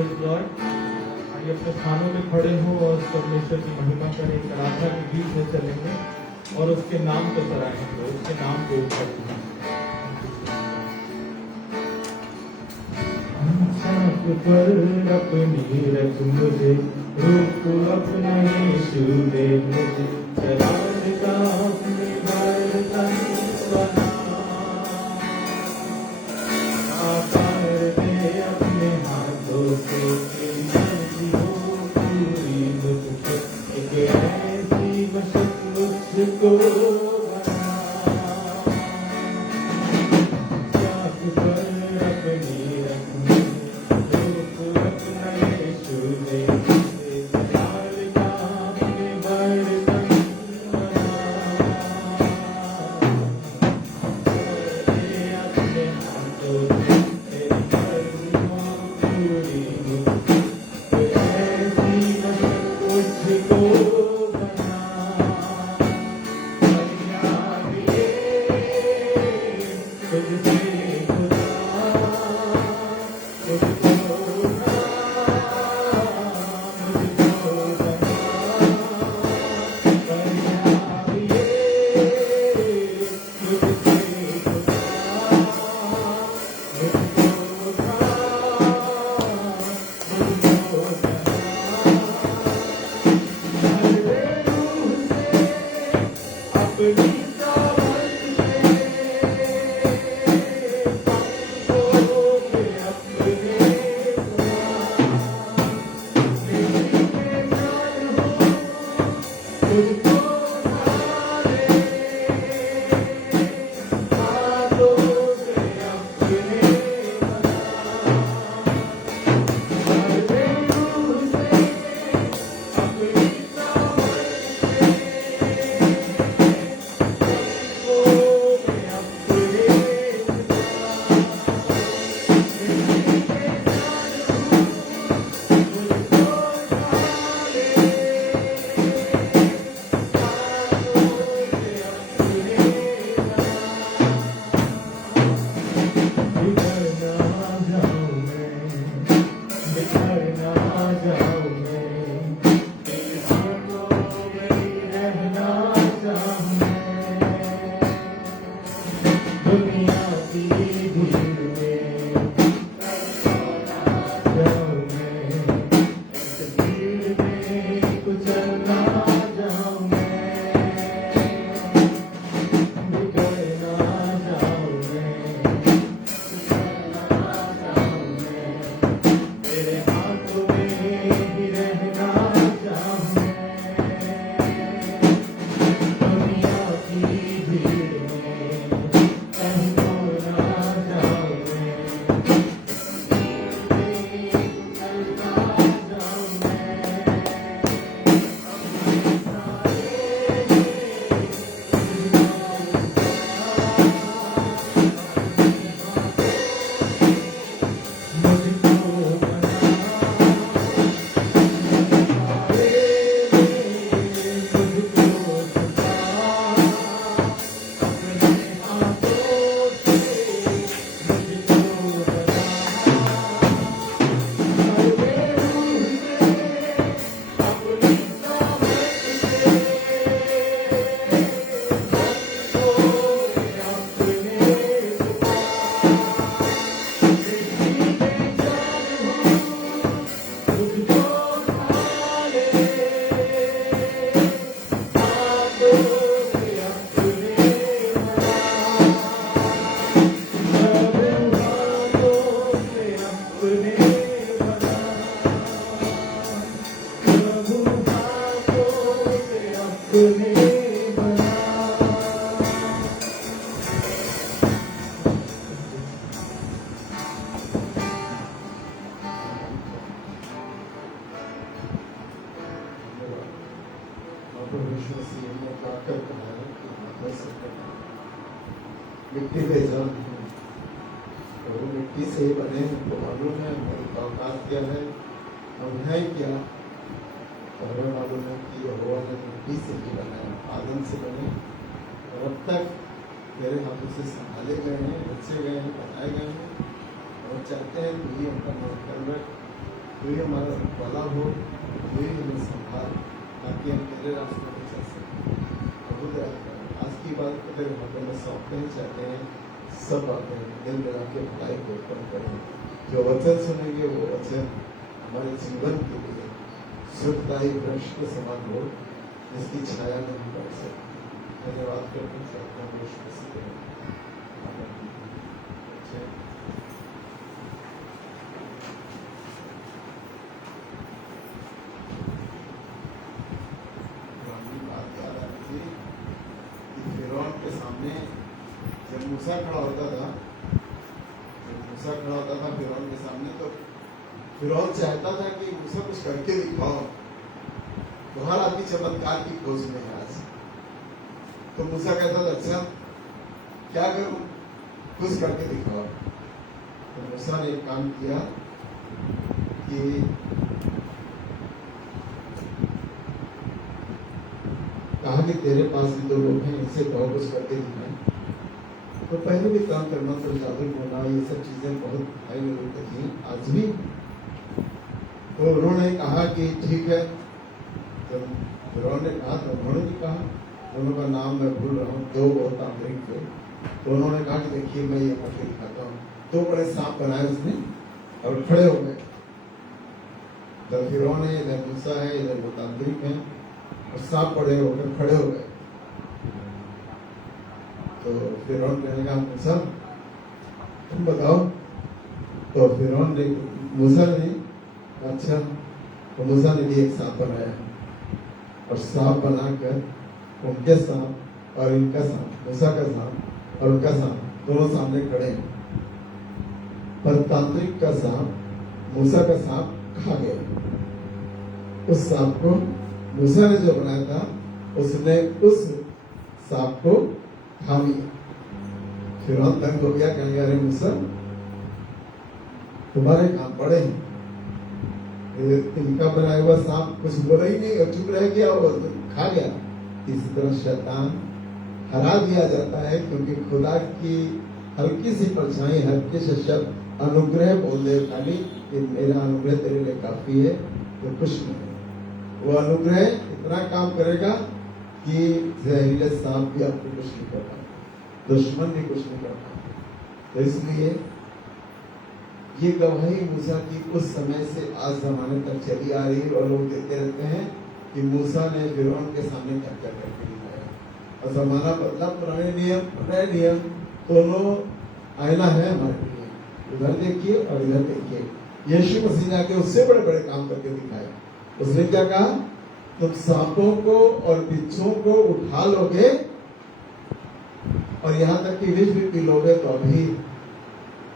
Praise God. आइए अपने स्थानों में खड़े हो और परमेश्वर की महिमा करें। आराधना के गीत में चलेंगे और उसके नाम को सराहेंगे, उसके नाम को ऊपर पर अपनी रख मुझे, रूप अपना यीशु दे मुझे, जलाल का अपने बर्तन बना, आकार दे अपने हाथों से, मर्जी हो पूरी मुझको, एक ऐसी मशक मुझको बना, चाक पर अपनी रख मिट्टी पे जल तो मिट्टी से बने तो मालूम है अवकाश क्या है, हम है क्या, और मालूम है कि यहोवा ने मिट्टी से ही बनाया, आदम से बने और अब तक मेरे हाथों से संभाले गए हैं, बचे गए हैं, बनाए गए हैं और चाहते हैं कि ये उनका नामकरण तू ही हमारा भला हो, तू ही हमें संभाल, ताकि हम तेरे रास्ते पर चल सकें। प्रभु दया कर। आज की बात को तेरे हाथों में सौंपने चाहते हैं। सब बातें दिल मिला के भलाई को उत्पन्न करें। जो वचन सुनेंगे वो वचन हमारे जीवन के लिए सुखदायी वृक्ष के समान हो, जिसकी छाया में हम बैठ सकें। धन्यवाद करते हैं अपना यीशु मसीह के नाम। आमीन। जय। पुरानी बात याद आ रही थी कि फिरौन के सामने जब मूसा खड़ा होता था, फिरौन के सामने, तो फिरौन चाहता था कि मूसा कुछ करके दिखाओ। तो हर आदमी चमत्कार की खोज में है आज। तो मूसा कहता था अच्छा क्या करूं, कुछ करके दिखाओ। तो मूसा ने एक काम किया कि कहा कि तेरे पास भी 2 लोग हैं, इनसे कहो कुछ करके दिखाएं। तो पहले भी काम करना, तो जादू बोलना, ये सब चीजें बहुत हाई लेवल पे थी, आज भी। तो उन्होंने कहा कि ठीक है। जब फिरौन ने कहा तो उन्होंने भी कहा, दोनों का नाम मैं भूल रहा हूँ, 2 बहुत तांत्रिक थे। तो उन्होंने कहा कि देखिए मैं ये करके दिखाता हूँ। 2 बड़े सांप बनाए उसने और खड़े हो गए। इधर फिरौन है, इधर मूसा है, इधर वो तांत्रिक है, और सांप बड़े होकर खड़े हो गए। तो फिरौन कहने का मूसा तुम बताओ। तो फिरौन ने मूसा ने अच्छा, तो मूसा ने भी एक सांप बनाया और सांप बनाकर उनके सांप और इनका सांप, मूसा का सांप और उनका सांप दोनों सामने खड़े हैं। पर तांत्रिक का सांप मूसा का सांप खा गया। उस सांप को मूसा ने जो बनाया था, उसने उस सांप को खा लिया। फिरौन तंग हो गया, कहने अरे मूसा तुम्हारे काम बड़े हैं, इनका बनाया हुआ सांप कुछ बोला ही नहीं और चुप रह गया और खा गया। इसी तरह शैतान हरा दिया जाता है, क्योंकि खुदा की हल्की सी परछाई, हल्के से शब्द अनुग्रह बोल दे खाली कि मेरा अनुग्रह तेरे लिए काफी है, तो कुछ नहीं। वो अनुग्रह इतना काम करेगा कि जहरीले सांप भी आपको कुछ नहीं कर पाए, दुश्मन भी कुछ नहीं कर पाए। तो इसलिए ये गवाही मूसा की उस समय से आज जमाने तक चली आ रही है, और लोग देखते रहते हैं कि मूसा ने फिरौन के सामने क्या क्या करके दिखाया। और जमाना बदला, पुराने नियम नए नियम दोनों आईना है हमारे लिए। उधर देखिए और इधर देखिए, यीशु मसीह ने आके उससे बड़े बड़े काम करके दिखाए। उसने क्या कहा, तुम सांपों को और बिच्छुओं को उठा लोगे और यहाँ तक कि विष भी पी लोगे, तो अभी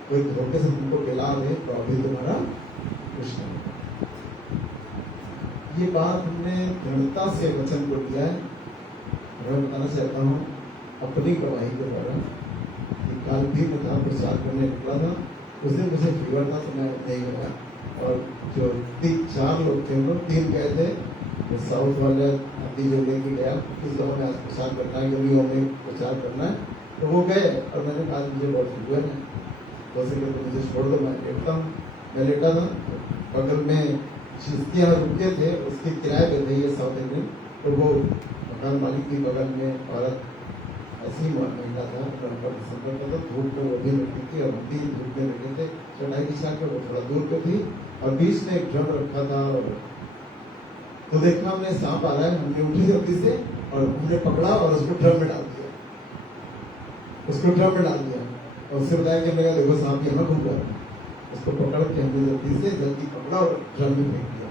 कोई धोखे से तुमको पिला दे तो अभी तुम्हारा कुछ नहीं। ये बात हमने दृढ़ता से वचन को लिया है। मैं बताना चाहता हूँ अपनी गवाही के द्वारा कि कल भी मैं था प्रचार करने निकला था, उस दिन मुझे फीवर था तो मैं नहीं गया। और जो 3-4 लोग थे, उन्होंने 3 गए थे। तो साउथ वाले अभी जो लेके गया, इस गाँव में आज प्रचार करना है, गलियों में प्रचार करना है, तो वो गए। और मैंने कहा मुझे बहुत फीवर है, तो मुझे छोड़ दो, मैं लेटता हूँ। मैं लेटा था, बगल में चिश्तियाँ रुके थे, उसके किराए पे थे ये साउथ इंडियन। तो वो मकान मालिक की बगल में औरत ऐसी महिला था, दिसंबर का, तो धूप में वो भी लगी थी और हम भी धूप में लगे थे। चढ़ाई बिछा के वो थोड़ा दूर पे थी और बीच में एक ड्रम रखा था। और तो देखा हमने सांप आ रहा है, हमने उठी जल्दी से और हमने पकड़ा और उसको ड्रम में डाल दिया, उसको ड्रम में डाल दिया। और उससे बताया कि मेरा देखो सांप यहाँ घूम रहा है। उसको पकड़ के हमने जल्दी पकड़ा और ड्रम में फेंक दिया।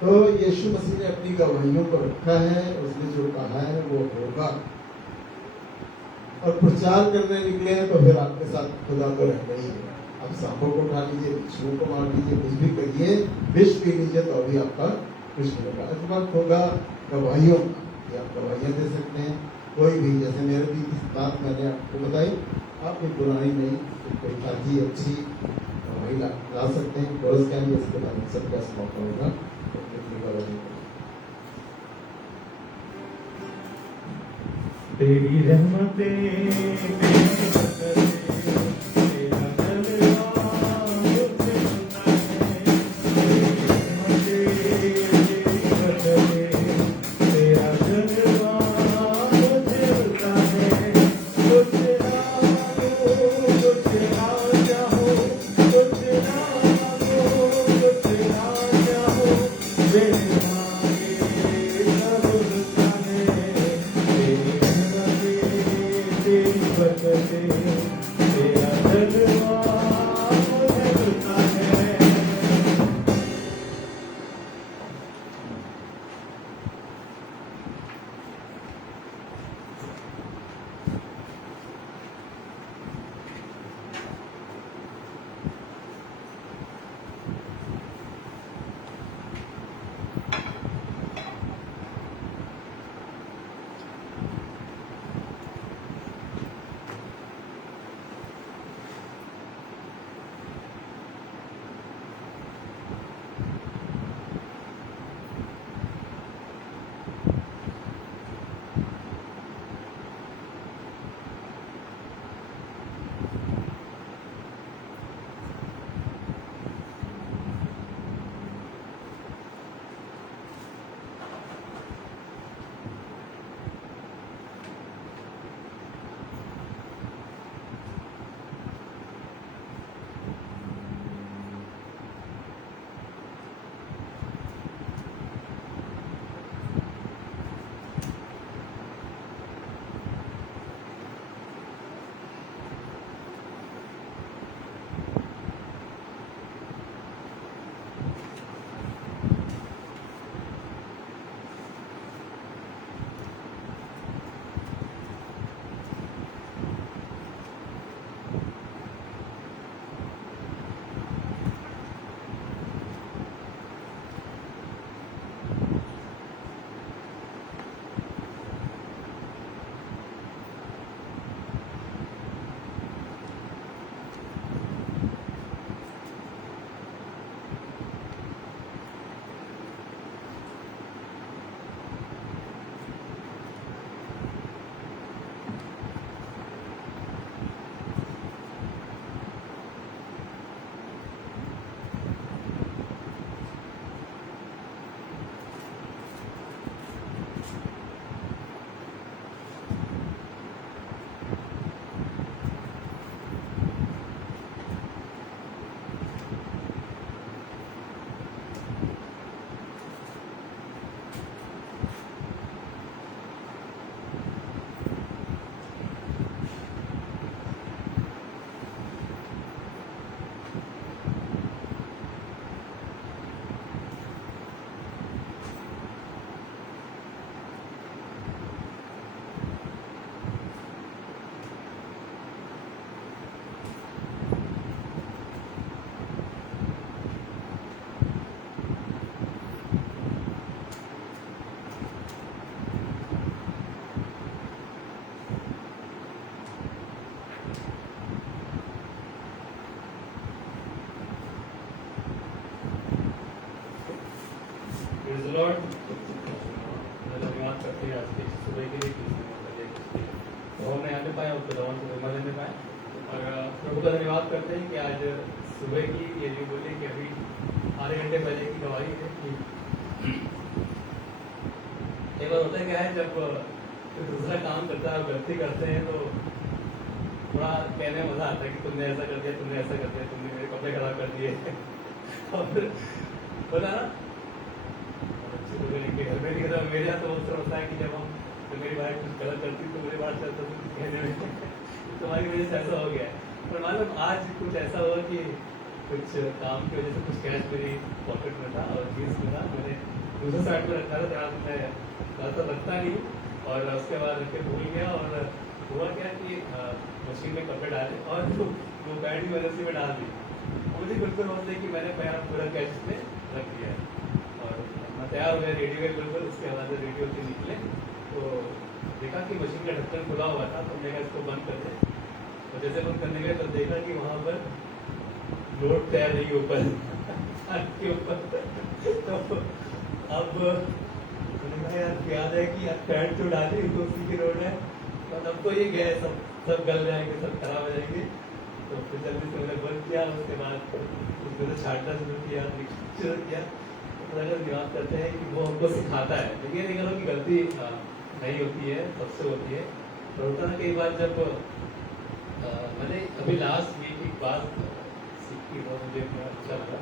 तो यीशु मसीह ने अपनी गवाहियों को रखा है, उसने जो कहा है वो होगा। और प्रचार करने निकले हैं तो फिर आपके साथ खुदा तो रह गई है। आप सांपों को उठा लीजिए, बिच्छुओं को मार लीजिए, कुछ भी करिए, विष पी लीजिए, तो अभी आपका कुछ नहीं होगा। इस बात होगा गवाहियों का, आप गवाहियाँ दे सकते हैं। कोई भी, जैसे मेरे भी बात मैंने आपको बताई, आप कोई पुरानी नहीं, कोई ताजी अच्छी गवाही ला सकते हैं। कोर्स क्या है, इसके बाद सबका मौका होगा। तेरी रहमतें जलवा मुझे मिलता है। लॉर्ड धन्यवाद करते हैं आज की सुबह के लिए तो हमने आने पाए और खुदावन को महिमा देने पाए और प्रभु का धन्यवाद करते हैं कि आज सुबह की ये जो बोले कि अभी आधे घंटे पहले की गवाही है कि एक बार होता है क्या है जब कोई दूसरा काम करता है गलती करते हैं तो थोड़ा कहने में मजा आता है कि तुमने ऐसा कर दिया, तुमने ऐसा कर दिया, तुमने मेरे कपड़े खराब कर दिए और बोला ना घर में नहीं, मेरे यहाँ तो अवसर होता है कि जब हम तो मेरी वाइफ कुछ गलत करती तो मेरी बात चलता तो कहने में तुम्हारी वजह से ऐसा हो गया है। पर मालूम आज कुछ ऐसा हुआ कि कुछ काम की वजह से कुछ कैश मेरी पॉकेट में था और जीन्स में था, मैंने दूसरे साइड में रखा था जहाँ मैं ज़्यादा रखता नहीं और उसके बाद रख के भूल गया और हुआ क्या कि मशीन में कपड़े डाले और वो पैंट की वजह से मैं डाल दी। मुझे बिल्कुल होता है कि मैंने पैर पूरा कैश में रख दिया और मैं तैयार हो गया, रेडी हुए बिल्कुल। उसके बाद रेडियो से निकले तो देखा कि मशीन का ढक्कन खुला हुआ था, तो मैंने इसको बंद कर दिया और जैसे बंद करने गए तो देखा कि वहाँ पर लोड तैयार नहीं ऊपर के ऊपर तो अब मैंने कहा यार याद है कि यार पैंट जो डाली तो उसी की रोड है तो अब तो ये गए सब गल जाएंगे, सब खराब हो जाएंगे। तो फिर जल्दी से मैंने बंद किया, उसके बाद उसमें से छाटना शुरू किया, शुरू किया। बात करते हैं कि वो हमको सिखाता है, लेकिन ये नहीं करो कि गलती नहीं होती है, सबसे होती है। तो होता ना कई बार जब मैंने अभी लास्ट वीक एक बात सीखी वो मुझे अच्छा लगा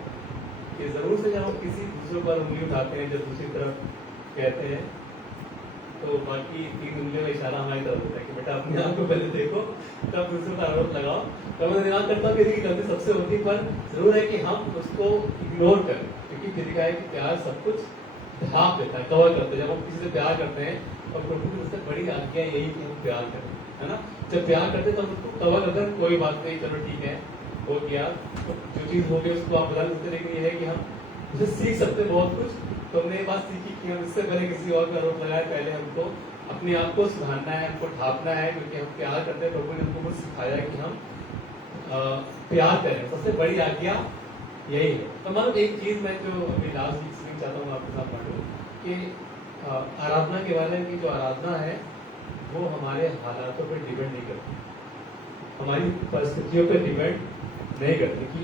कि ज़रूर से जब हम किसी दूसरे पर उंगली उठाते हैं, जब दूसरी तरफ कहते हैं तो बाकी 3 उंगलियों का इशारा हमारी तरफ होता है कि बेटा अपने आप को पहले देखो तब दूसरों पर आरोप लगाओ। तो मैं धन्यवाद करता हूँ कि देखिए गलती सबसे होती, पर जरूर है कि हम उसको इग्नोर करें, क्योंकि फिर है कि प्यार सब कुछ ढांप देता है, कवर करता है। जब हम किसी से प्यार करते हैं, और प्रभु की सबसे बड़ी आज्ञा यही कि हम प्यार करें, है ना। जब प्यार करते हैं तो हम उसको कवर करते हैं, कोई बात नहीं, चलो ठीक है, हो गया, तो जो चीज हो गई उसको आप बदल सकते। लेकिन ये है कि हम उसे सीख सकते हैं बहुत कुछ। तो हमने ये बात सीखी कि हम इससे पहले किसी और पर आरोप लगाए, पहले हमको अपने आप को सुधारना है, हमको ढांपना है, क्योंकि हम प्यार करते हैं। प्रभु ने हमको कुछ सिखाया कि हम प्यार करें, सबसे बड़ी आज्ञा यही है। तो मतलब एक चीज मैं जो अभी लास्ट सीखना चाहता हूँ आपके साथ बांटूं कि आराधना के बारे में, कि जो आराधना है वो हमारे हालातों पर डिपेंड नहीं करती, हमारी परिस्थितियों पर डिपेंड नहीं करती। कि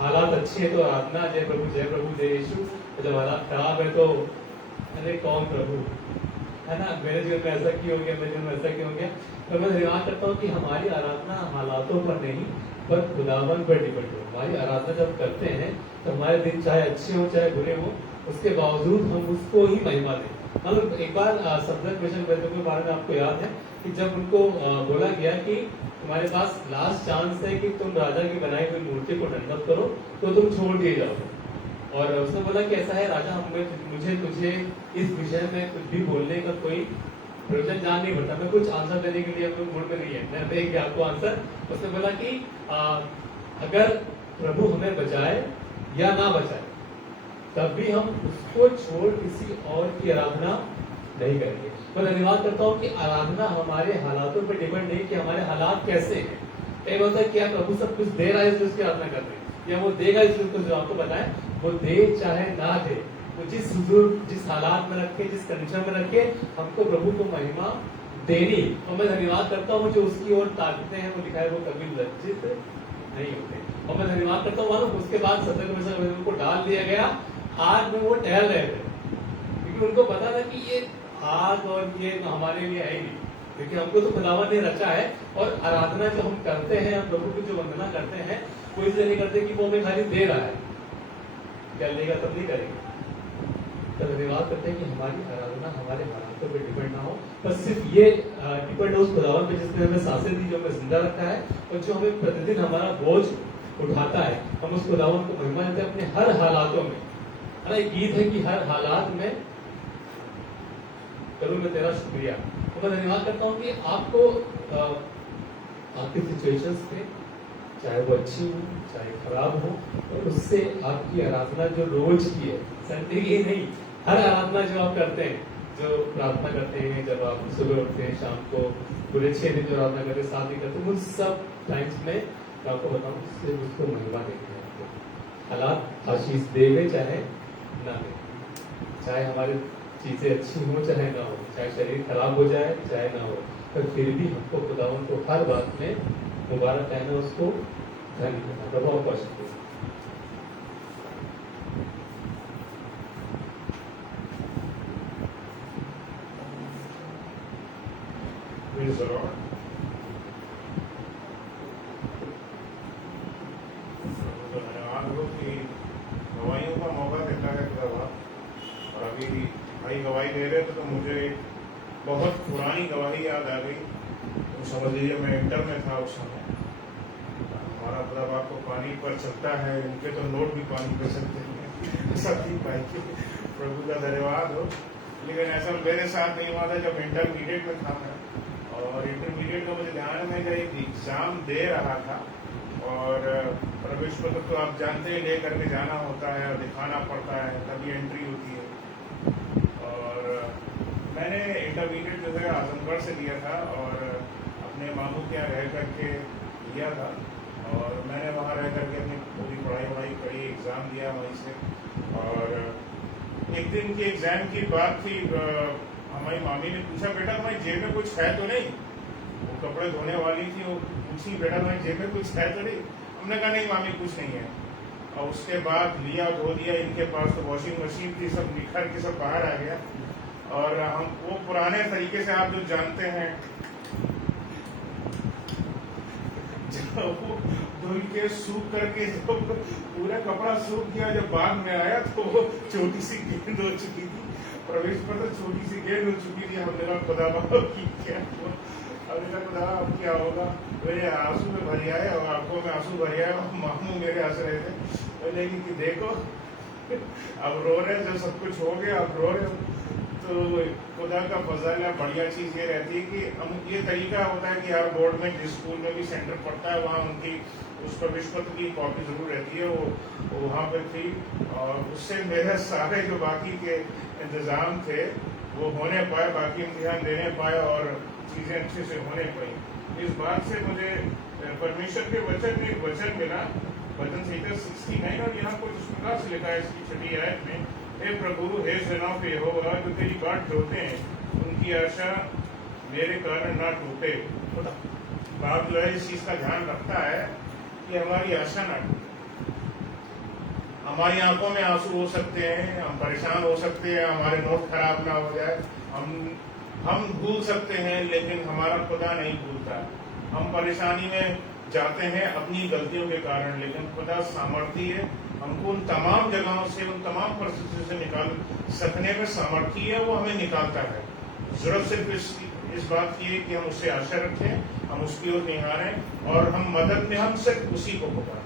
हालात अच्छे हैं तो आराधना, जय प्रभु जय यीशु, जब हालात खराब है तो अरे कौन प्रभु, है ना, मेरे जीवन में ऐसा क्यों हो गया, मेरे जीवन में ऐसा क्यों हो गया। तो मैं धन्यवाद करता हूँ कि हमारी आराधना हालातों पर नहीं पर खुदावन पर डिपेंड हो। हमारी आराधना जब करते हैं तो हमारे दिन चाहे अच्छे हो चाहे बुरे हो, उसके बावजूद हम उसको ही महिमा दें। मतलब एक बार सफदर मिशन के बारे में आपको याद है कि जब उनको बोला गया कि तुम्हारे पास लास्ट चांस है कि तुम राजा की बनाई हुई मूर्ति को दंडवत करो तो तुम छोड़ दिए जाओगे। और उसने बोला कि ऐसा है राजा, मुझे तुझे इस विषय में कुछ भी बोलने का कोई प्रयोजन जान नहीं पड़ता, मैं कुछ आंसर देने के लिए मूड में नहीं है, मैं देंगे आपको आंसर। उसने बोला कि अगर प्रभु हमें बचाए या ना बचाए तब भी हम उसको छोड़ किसी और की आराधना नहीं करेंगे। मैं धन्यवाद करता हूँ कि आराधना हमारे हालातों पर डिपेंड नहीं कि हमारे हालात कैसे हैं। कई होता है कि आप प्रभु सब कुछ दे रहा है इसलिए उसकी आराधना कर रहे हैं, या वो देगा इसलिए कुछ आपको बताए, वो दे चाहे ना दे, तो जिस हालात में रखे, जिस कंडीशन में रखे, हमको प्रभु को महिमा देनी। और मैं धन्यवाद करता हूँ जो उसकी ओर ताकते हैं, वो लिखा है वो कभी लज्जित नहीं होते। और मैं धन्यवाद करता हूँ मालूम उसके बाद सत्य को डाल दिया गया, आग में वो टहल रहे थे, क्योंकि उनको पता था कि ये आग और ये हमारे लिए है ही नहीं, क्योंकि हमको तो खुदावन ने रचा है। और आराधना जो हम करते हैं, हम प्रभु की जो वंदना करते हैं, वो इसलिए नहीं करते कि वो हमें खाली दे रहा है, क्या लेगा तब नहीं करेंगे। तो धन्यवाद करते हैं कि हमारी आराधना हमारे हालातों पर डिपेंड ना हो, बस सिर्फ ये डिपेंड हो उस खुदावन पे जिसने हमें सांसें दी, जो हमें जिंदा रखा है और जो हमें प्रतिदिन हमारा बोझ उठाता है। हम उस खुदावन को महिमा देते हैं अपने हर हालातों में। है ना, एक गीत है कि हर हालात में करूँ मैं तेरा शुक्रिया। तो मैं धन्यवाद करता हूँ कि आपको आपकी सिचुएशंस पे, चाहे वो अच्छी हो चाहे खराब हो, और उससे आपकी आराधना जो रोज की है, संडे की नहीं, हर आराधना जो आप करते हैं, जो प्रार्थना करते हैं, जब आप सुबह उठते हैं, शाम को, पूरे 6 दिन जो आराधना करते हैं, 7 दिन करते हैं, उन सब टाइम्स में आपको बताऊँ सिर्फ उसको महिमा देते हैं। आपको हालात आशीष देवे चाहे ना दे, चाहे हमारी चीजें अच्छी हो चाहे ना हो, चाहे शरीर खराब हो जाए चाहे ना हो, पर फिर भी हमको खुदावन को हर बात में मुबारक कहना, उसको धन्य करना। प्रभु आपको आशीष दे। Praise the Lord. तो धन्यवाद हो कि गवाहियों का मौका देता है खुदा। और अभी भाई गवाही दे रहे थे तो मुझे एक बहुत पुरानी गवाही याद आ गई। तो समझ लीजिए मैं इंटर में था उस समय। हमारा खुदा बाप को पानी पर चलता है, उनके तो नोट भी पानी पर चलते हैं, सभी भाई के प्रभु का धन्यवाद हो। लेकिन ऐसा मेरे साथ नहीं हुआ था जब इंटरमीडिएट में था मैं। और इंटरमीडिएट का मुझे ध्यान में एक एग्जाम दे रहा था, और प्रवेश पत्र तो आप जानते हैं ले करके जाना होता है और दिखाना पड़ता है, तभी एंट्री होती है। और मैंने इंटरमीडिएट जो है आजमगढ़ से लिया था और अपने मामू के यहाँ रह करके लिया था। और मैंने वहाँ रह करके अपनी पूरी पढ़ाई करी, एग्ज़ाम दिया वहीं से। और एक दिन के एग्ज़ाम की बात थी, हमारी मामी ने पूछा बेटा तुम्हारी जेब में कुछ है तो नहीं। वो कपड़े धोने वाली थी, वो पूछी बेटा तुम्हारी जेब में कुछ है तो नहीं। हमने कहा नहीं मामी कुछ नहीं है। और उसके बाद लिया, धो दिया, इनके पास तो वॉशिंग मशीन थी, सब निखर के सब बाहर आ गया। और हम वो पुराने तरीके से आप जो जानते हैं, जब धुल के सूख करके जब पूरा कपड़ा सूख गया, जब बाद में आया तो वो छोटी सी गेंद हो चुकी थी प्रवेश पर तो छोटी सी गेट हो चुकी थी। हमने कहा खुदा बाप की क्या हुआ? हमने कहा खुदा अब क्या होगा? मेरे आंसू में भर आए और आंखों में आंसू भर आए और मामू मेरे हंस रहे थे। लेकिन कि देखो अब रो रहे, जब सब कुछ हो गया अब रो रहे हो। तो खुदा का फजल है। बढ़िया चीज़ ये रहती है कि हम ये तरीका होता है कि यार बोर्ड में जिस स्कूल में भी सेंटर पड़ता है वहाँ उनकी उस प्रवेश पत्र की कॉपी जरूर रहती है। वो वहाँ पे थी और उससे मेरे सारे जो बाकी के इंतज़ाम थे वो होने पाए, बाकी इम्तिहान देने पाए और चीज़ें अच्छे से होने पाई। इस बात से मुझे परमेश्वर के वचन में एक वचन मिला, वचन संहिता 69 और यहाँ कुछ इस प्रकार से लिखा है इसकी 6वीं आयत में, हे प्रभु हे सेनाओं के यहोवा जो तेरी बाट जोते हैं उनकी आशा मेरे कारण ना टूटे। बाप जो है इस चीज का ध्यान रखता है कि हमारी आशा ना टूटे। हमारी आंखों में आंसू हो सकते हैं, हम परेशान हो सकते हैं, हमारे नोट खराब ना हो जाए, हम भूल सकते हैं, लेकिन हमारा खुदा नहीं भूलता। हम परेशानी में जाते हैं अपनी गलतियों के कारण, लेकिन खुदा सामर्थी है, हमको उन तमाम जगहों से, उन तमाम परिस्थितियों से निकाल सकने में सामर्थी है, वो हमें निकालता है। जरूरत सिर्फ इस बात की है कि हम उससे आशा रखें, हम उसकी ओर निहारें और हम मदद में हम सिर्फ उसी को पुकारें।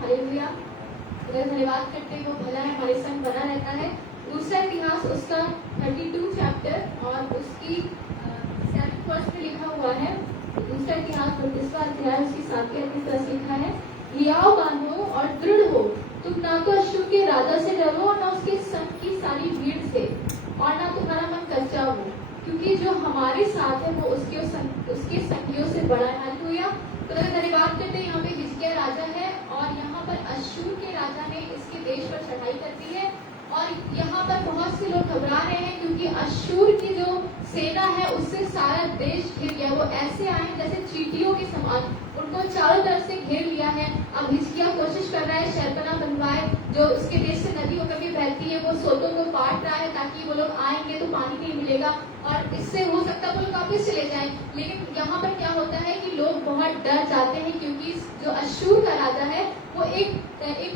हालेलुया। धन्यवाद करते वो भला है, हमारे संग बना रहता है। दूसरा इतिहास उसका 32 चैप्टर और उसकी 7 वर्ष में लिखा हुआ है। दूसरा इतिहास 32वां अध्याय उसकी 7वीं आयत में लिखा है, हियाव बांधो और दृढ़ हो, तुम ना तो अश्शूर के राजा से डरो और ना उसके संग की सारी भीड़ से, और ना तुम्हारा मन कच्चा हो, क्योंकि जो हमारे साथ है वो उसके संगियों से बड़ा है। हालेलुया। तो धन्यवाद करते हैं। यहाँ पे हिजकिय्याह राजा है और यहाँ पर अश्शूर के राजा ने इसके देश पर चढ़ाई कर दी है और यहाँ पर बहुत से लोग घबरा रहे हैं क्योंकि अश्शूर की जो सेना है उससे सारा देश घिर गया। वो ऐसे आए हैं जैसे चींटियों के समान, उनको चारों तरफ से घेर लिया है। अब हिजकिय्याह कोशिश कर रहा है शहरपनाह बनवाए, जो उसके देश से नदी होकर के बहती है, वो सोतों को काट रहा है ताकि वो लोग आएंगे तो पानी नहीं मिलेगा और इससे हो सकता है वो लोग वापस चले जाएं। लेकिन यहाँ पर क्या होता है कि लोग बहुत डर जाते हैं क्योंकि जो अश्शूर का राजा है वो एक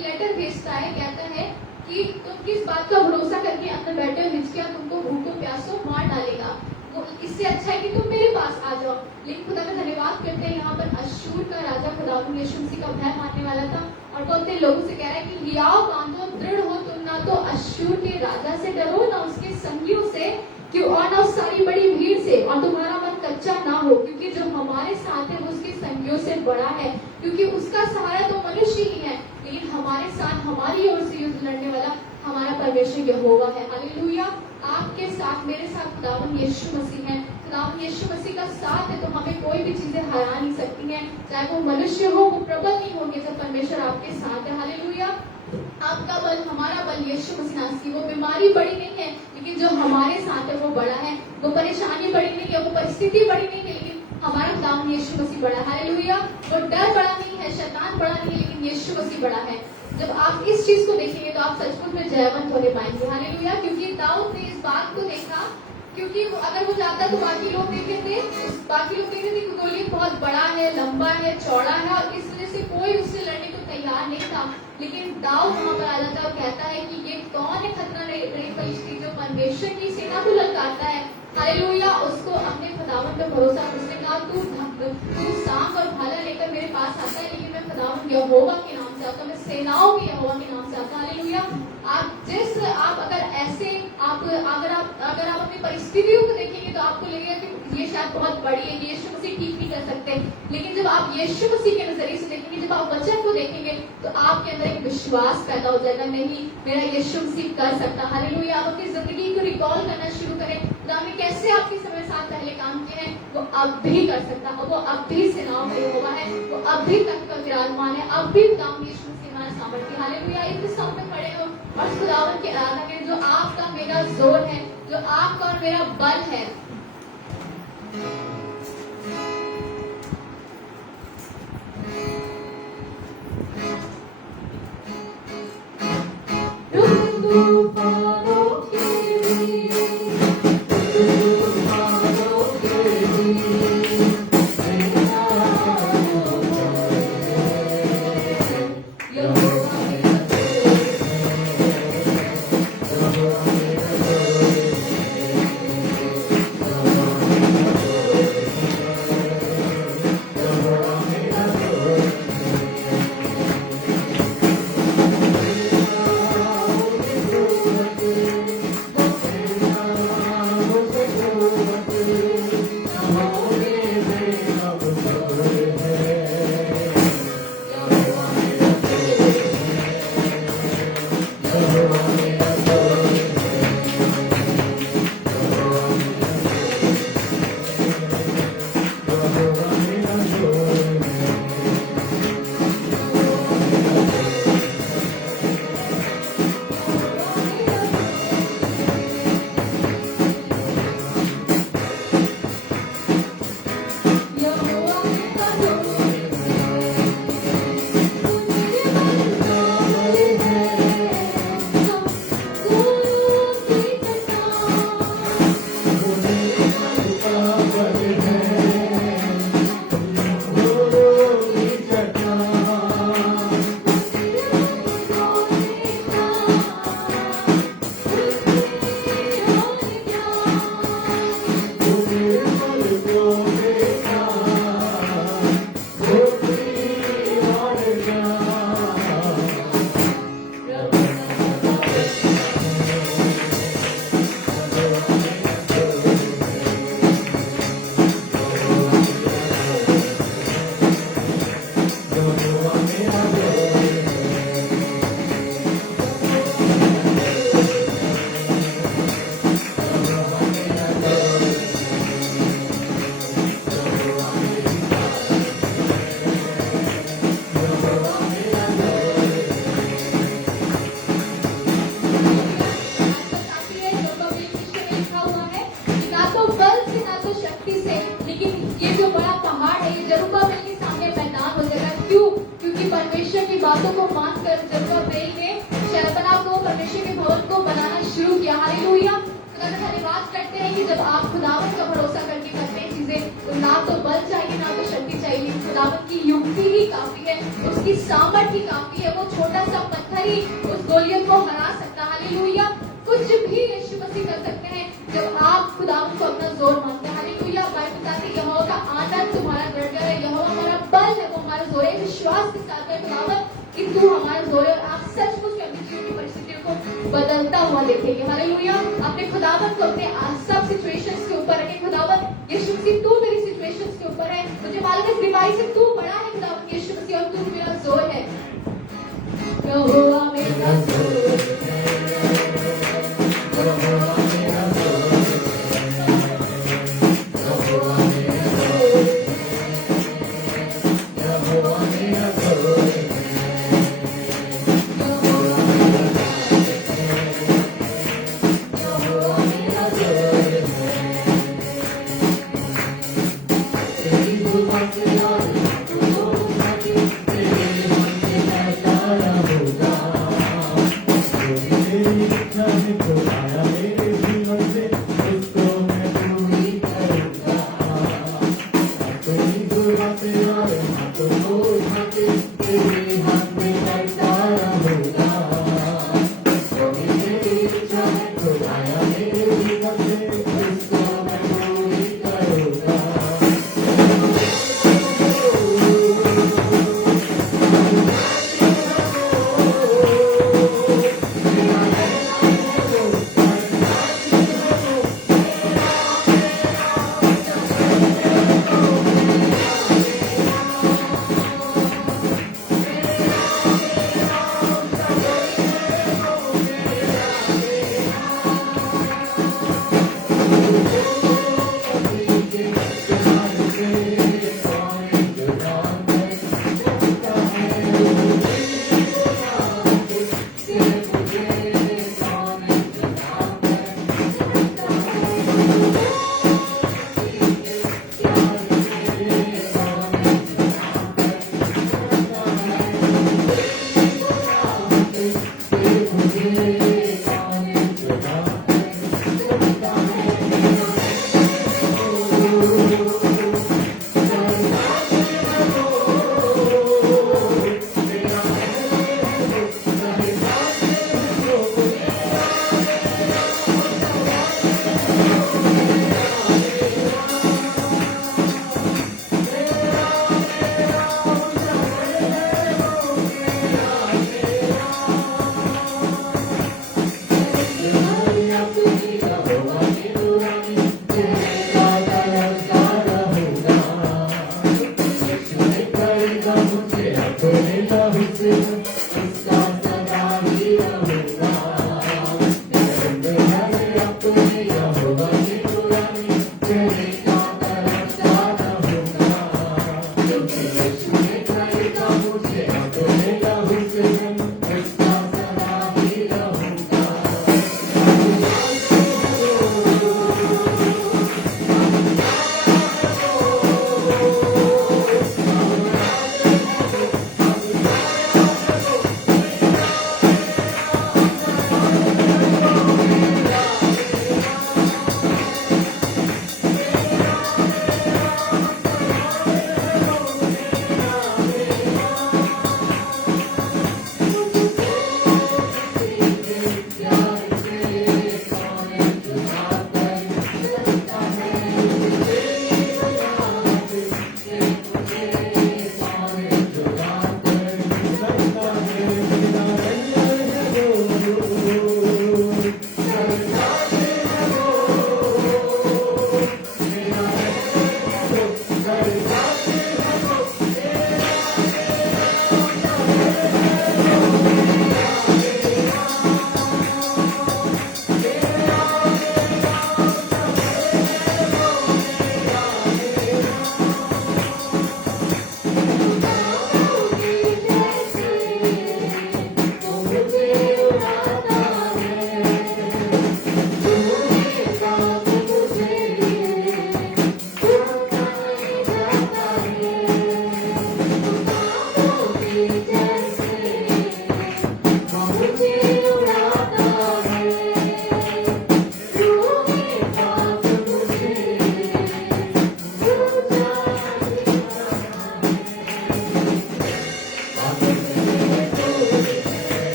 लेटर भेजता है, कहता है कि तुम किस बात का भरोसा करके अंदर बैठे हो, हिजकिय्याह तुमको भूखों प्यासों मार डालेगा, वो इससे अच्छा है कि तुम मेरे पास आ जाओ। लेकिन खुदा का धन्यवाद करते हैं, यहाँ पर अश्शूर का राजा खुदावंद यीशु मसीह का भय मानने वाला था और बोलते लोगों से कह रहा है कि लियाओ बांधो, दृढ़ हो, तुम ना तो अश्शूर के राजा से डरो, ना उसके संगियों से, क्यों और ना उस सारी बड़ी भीड़ से, और तुम्हारा मन कच्चा ना हो, क्योंकि जो हमारे साथ है वो उसके संगियों से बड़ा है। क्योंकि उसका सहारा तो मनुष्य ही है, लेकिन हमारे साथ हमारी ओर से युद्ध लड़ने वाला हमारा परमेश्वर यहोवा है। हालेलुया। आपके साथ मेरे साथ खुदावंद यीशु मसीह है। खुदावंद यीशु मसीह का साथ है तो हमें कोई भी चीजें हरा नहीं सकती हैं, चाहे वो मनुष्य हो, वो प्रबल नहीं होंगे जब परमेश्वर आपके साथ है। हालेलुया। आपका बल, हमारा बल यीशु मसीह नासरी, वो बीमारी बड़ी नहीं है लेकिन जो हमारे साथ है वो बड़ा है, वो परेशानी बड़ी नहीं है, वो परिस्थिति बड़ी नहीं है, लेकिन हमारा खुदावंद यीशु मसीह बड़ा है। हालेलुया। वो डर बड़ा नहीं है, शैतान बड़ा नहीं है, लेकिन यीशु मसीह बड़ा है। जब आप इस चीज को देखेंगे तो आप सचमुच में जयवंत होने पाएंगे। हालेलुया। क्योंकि दाऊद ने इस बात को देखा, क्योंकि अगर वो जाता तो बाकी लोग देखते कि गोलियत बहुत बड़ा है, लंबा है, चौड़ा है और इस वजह से कोई उससे लड़ने को तैयार नहीं था। लेकिन दाऊद वहां पर आ जाता है और कहता है कि ये कौन है खतरा रही फरिश्ती जो परमेश्वर की सेना को ललकारता है। हालेलुया। उसको अपने खुदावंद पर भरोसा, उसने कहा तू सांप और भाला लेकर मेरे पास आता है, लेकिन मैं खुदावंद यहोवा के नाम से आता हूं, मैं सेनाओं के यहोवा के नाम से आता हूं। हालेलुया। आप अगर आप अपनी परिस्थितियों को देखेंगे तो आपको लगेगा कि ये शायद बहुत बड़ी है, यीशु मसीह ठीक नहीं कर सकते, लेकिन जब आप यीशु मसीह के नजरिए से देखेंगे, जब आप वचन को देखेंगे तो आपके अंदर एक विश्वास पैदा हो जाएगा, नहीं मेरा यीशु मसीह कर सकता। हालेलुया। आप अपनी जिंदगी को रिकॉल करना शुरू करें, खुदा ने कैसे आपके समय साथ पहले काम किए हैं, वो अब भी कर सकता है, वो अब भी सेनाओं में यहोवा है, वो अब भी तख्त पर विराजमान है, अब भी खुदावंद यीशु मसीह हमारा सामर्थ्य। हालेलुया। इस सब में खड़े हो और खुदावंद की आराधना करें, जो आपका मेरा जोर है, जो आपका और मेरा बल है। बातों को मानकर जरुब्बाबेल ने शहरपनाह को, परमेश्वर के भवन को बनाना शुरू किया। हालेलुया। खुदा का धन्यवाद करते हैं कि जब आप खुदावंत का भरोसा करके करते हैं चीजें, तो ना तो बल चाहिए ना तो शक्ति चाहिए, लेकिन खुदावंत की युक्ति ही काफी है, उसकी सामर्थ ही काफी है। वो छोटा सा पत्थर ही उस गोलियत को हरा सकता है। हालेलुया। कुछ भी यीशु मसीह कर सकते हैं जब आप खुदावंत को अपना जोर मानते हैं। हालेलुया। बाइबल बताती है यहोवा का आनंद तुम्हारा दृढ़ है, यहोवा हमारा बल है, वो हमारा जोर है। विश्वास के साथ है खुदावंत कि तू हमारा जोर है, और आप सचमुच में अपनी जीवन की परिस्थितियों को बदलता हुआ देखेंगे। हालेलुया। अपने खुदावंत को अपने सब सिचुएशंस के ऊपर रखें। खुदावंत यीशु मसीह तू मेरी सिचुएशंस के ऊपर है, मुझे मालूम है बीमारी से तू बड़ा है खुदावंत यीशु मसीह, और तू मेरा जोर है। यहोवा मेरा जोर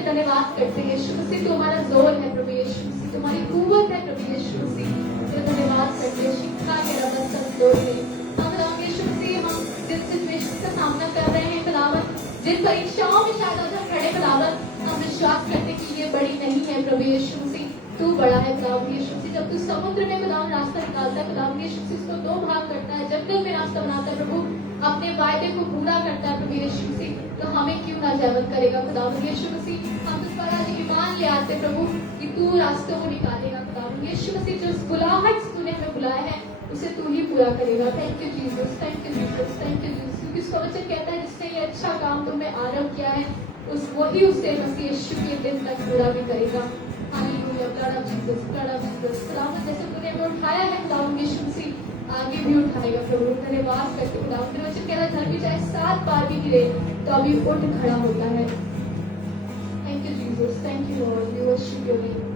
धन्यवाद करते हैं यीशु मसीह, तू हमारा जोर है प्रभु यीशु मसीह, तुम्हारी कुव्वत है प्रभु यीशु मसीह, तो धन्यवाद करते हैं शिक्षा के रब जोर है। हम खुदावंद यीशु मसीह, हम जिन सिचुएशन का सामना कर रहे हैं खुदावंद, जिन परीक्षाओं में शायद आज हम खड़े खुदावंद, हम विश्वास करते कि ये बड़ी नहीं है प्रभु यीशु मसीह, तू बड़ा है खुदावंद यीशु मसीह। जब तू समुद्र में खुदावंद रास्ता निकालता है खुदावंद यीशु मसीह, उसको दो भाग करता है, जंगल में रास्ता बनाता है प्रभु, अपने वायदे को पूरा करता है प्रभु यीशु मसीह, तो हमें क्यों ना जयवंत करेगा खुदावंद यीशु मसीह। हम तुझ पर आज ईमान ले आते प्रभु कि तू रास्तों को निकालेगा खुदावंद यीशु मसीह, जो बुलाहट से तूने हमें बुलाया है उसे तू ही पूरा करेगा। Thank you Jesus, thank you Jesus, thank you Jesus, क्योंकि उसका वचन कहता है जिसने ये अच्छा काम तुम्हें आरंभ किया है वही उसे मसीह यीशु के दिन तक पूरा भी करेगा। Hallelujah, blood of Jesus, blood of Jesus. खुदावंद जैसे तूने हमें उठाया है खुदावंद यीशु मसीह, आगे भी उठाएगा प्रभु। धन्यवाद करते खुदावंद, तेरा वचन कह रहा है धरती चाहे 7 बार भी गिरे तो अभी उठ खड़ा होता है। Thank you Jesus, thank you Lord, we worship your name.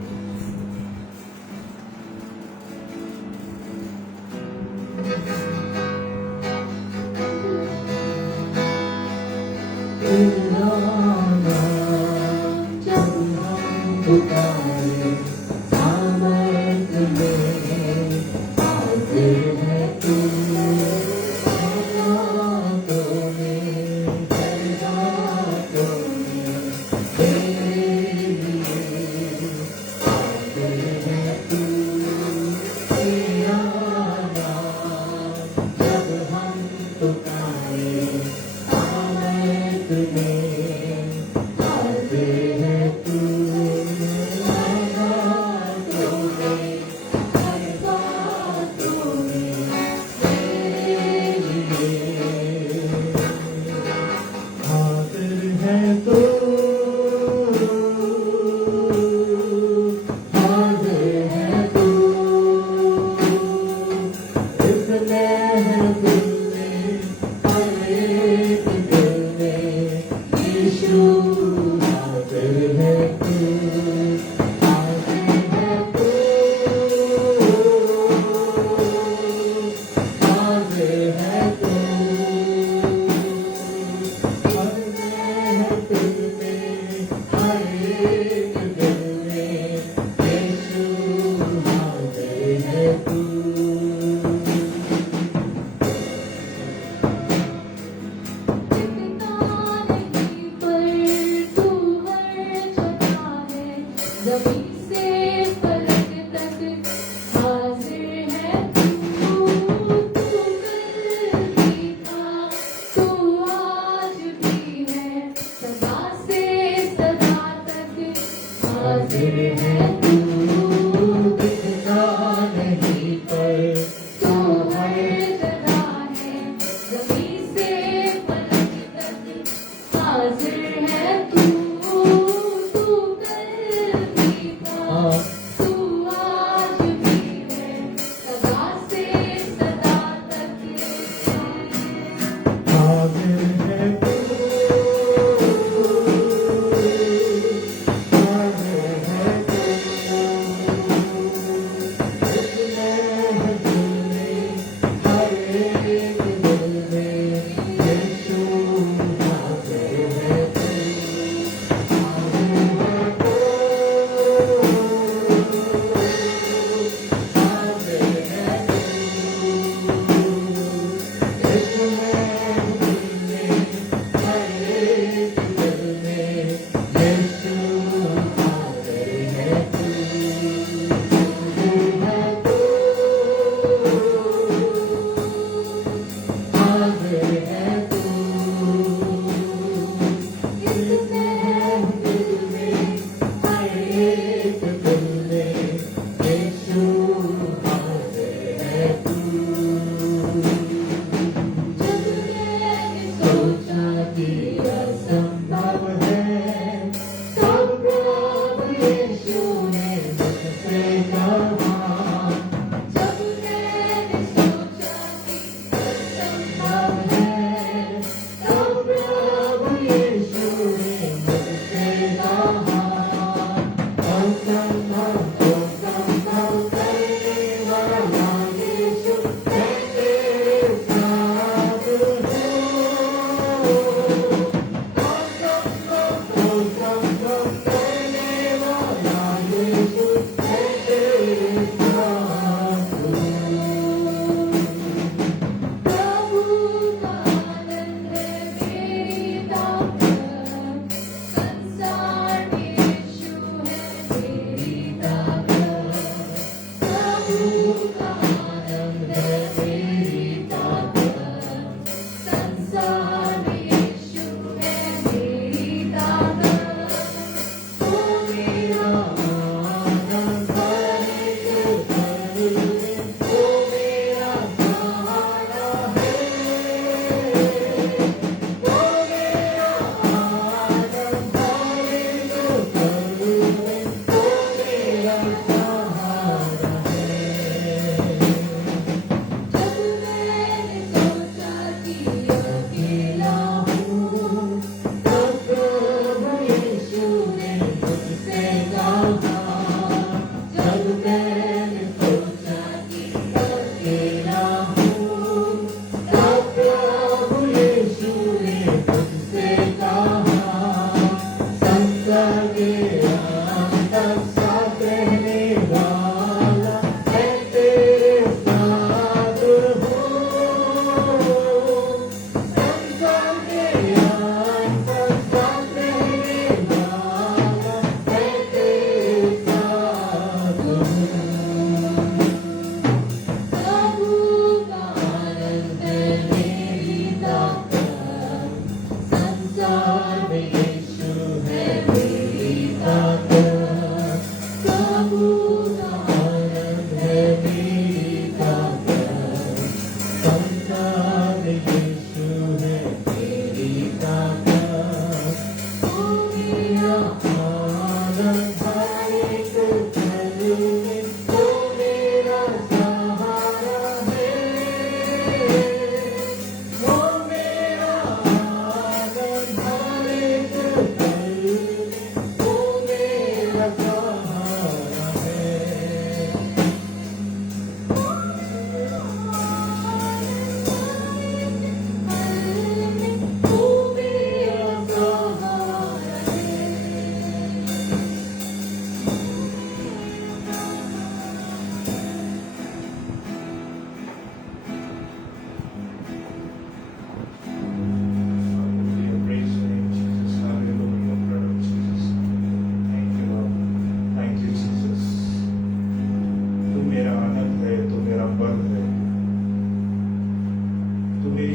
तू दिखता नहीं पर तू हर जगह है, ज़मीं से फलक तक हाजिर है तू कल भी था, तू आज भी है, सदा से सदा तक हाजिर है तू। दिखता नहीं पर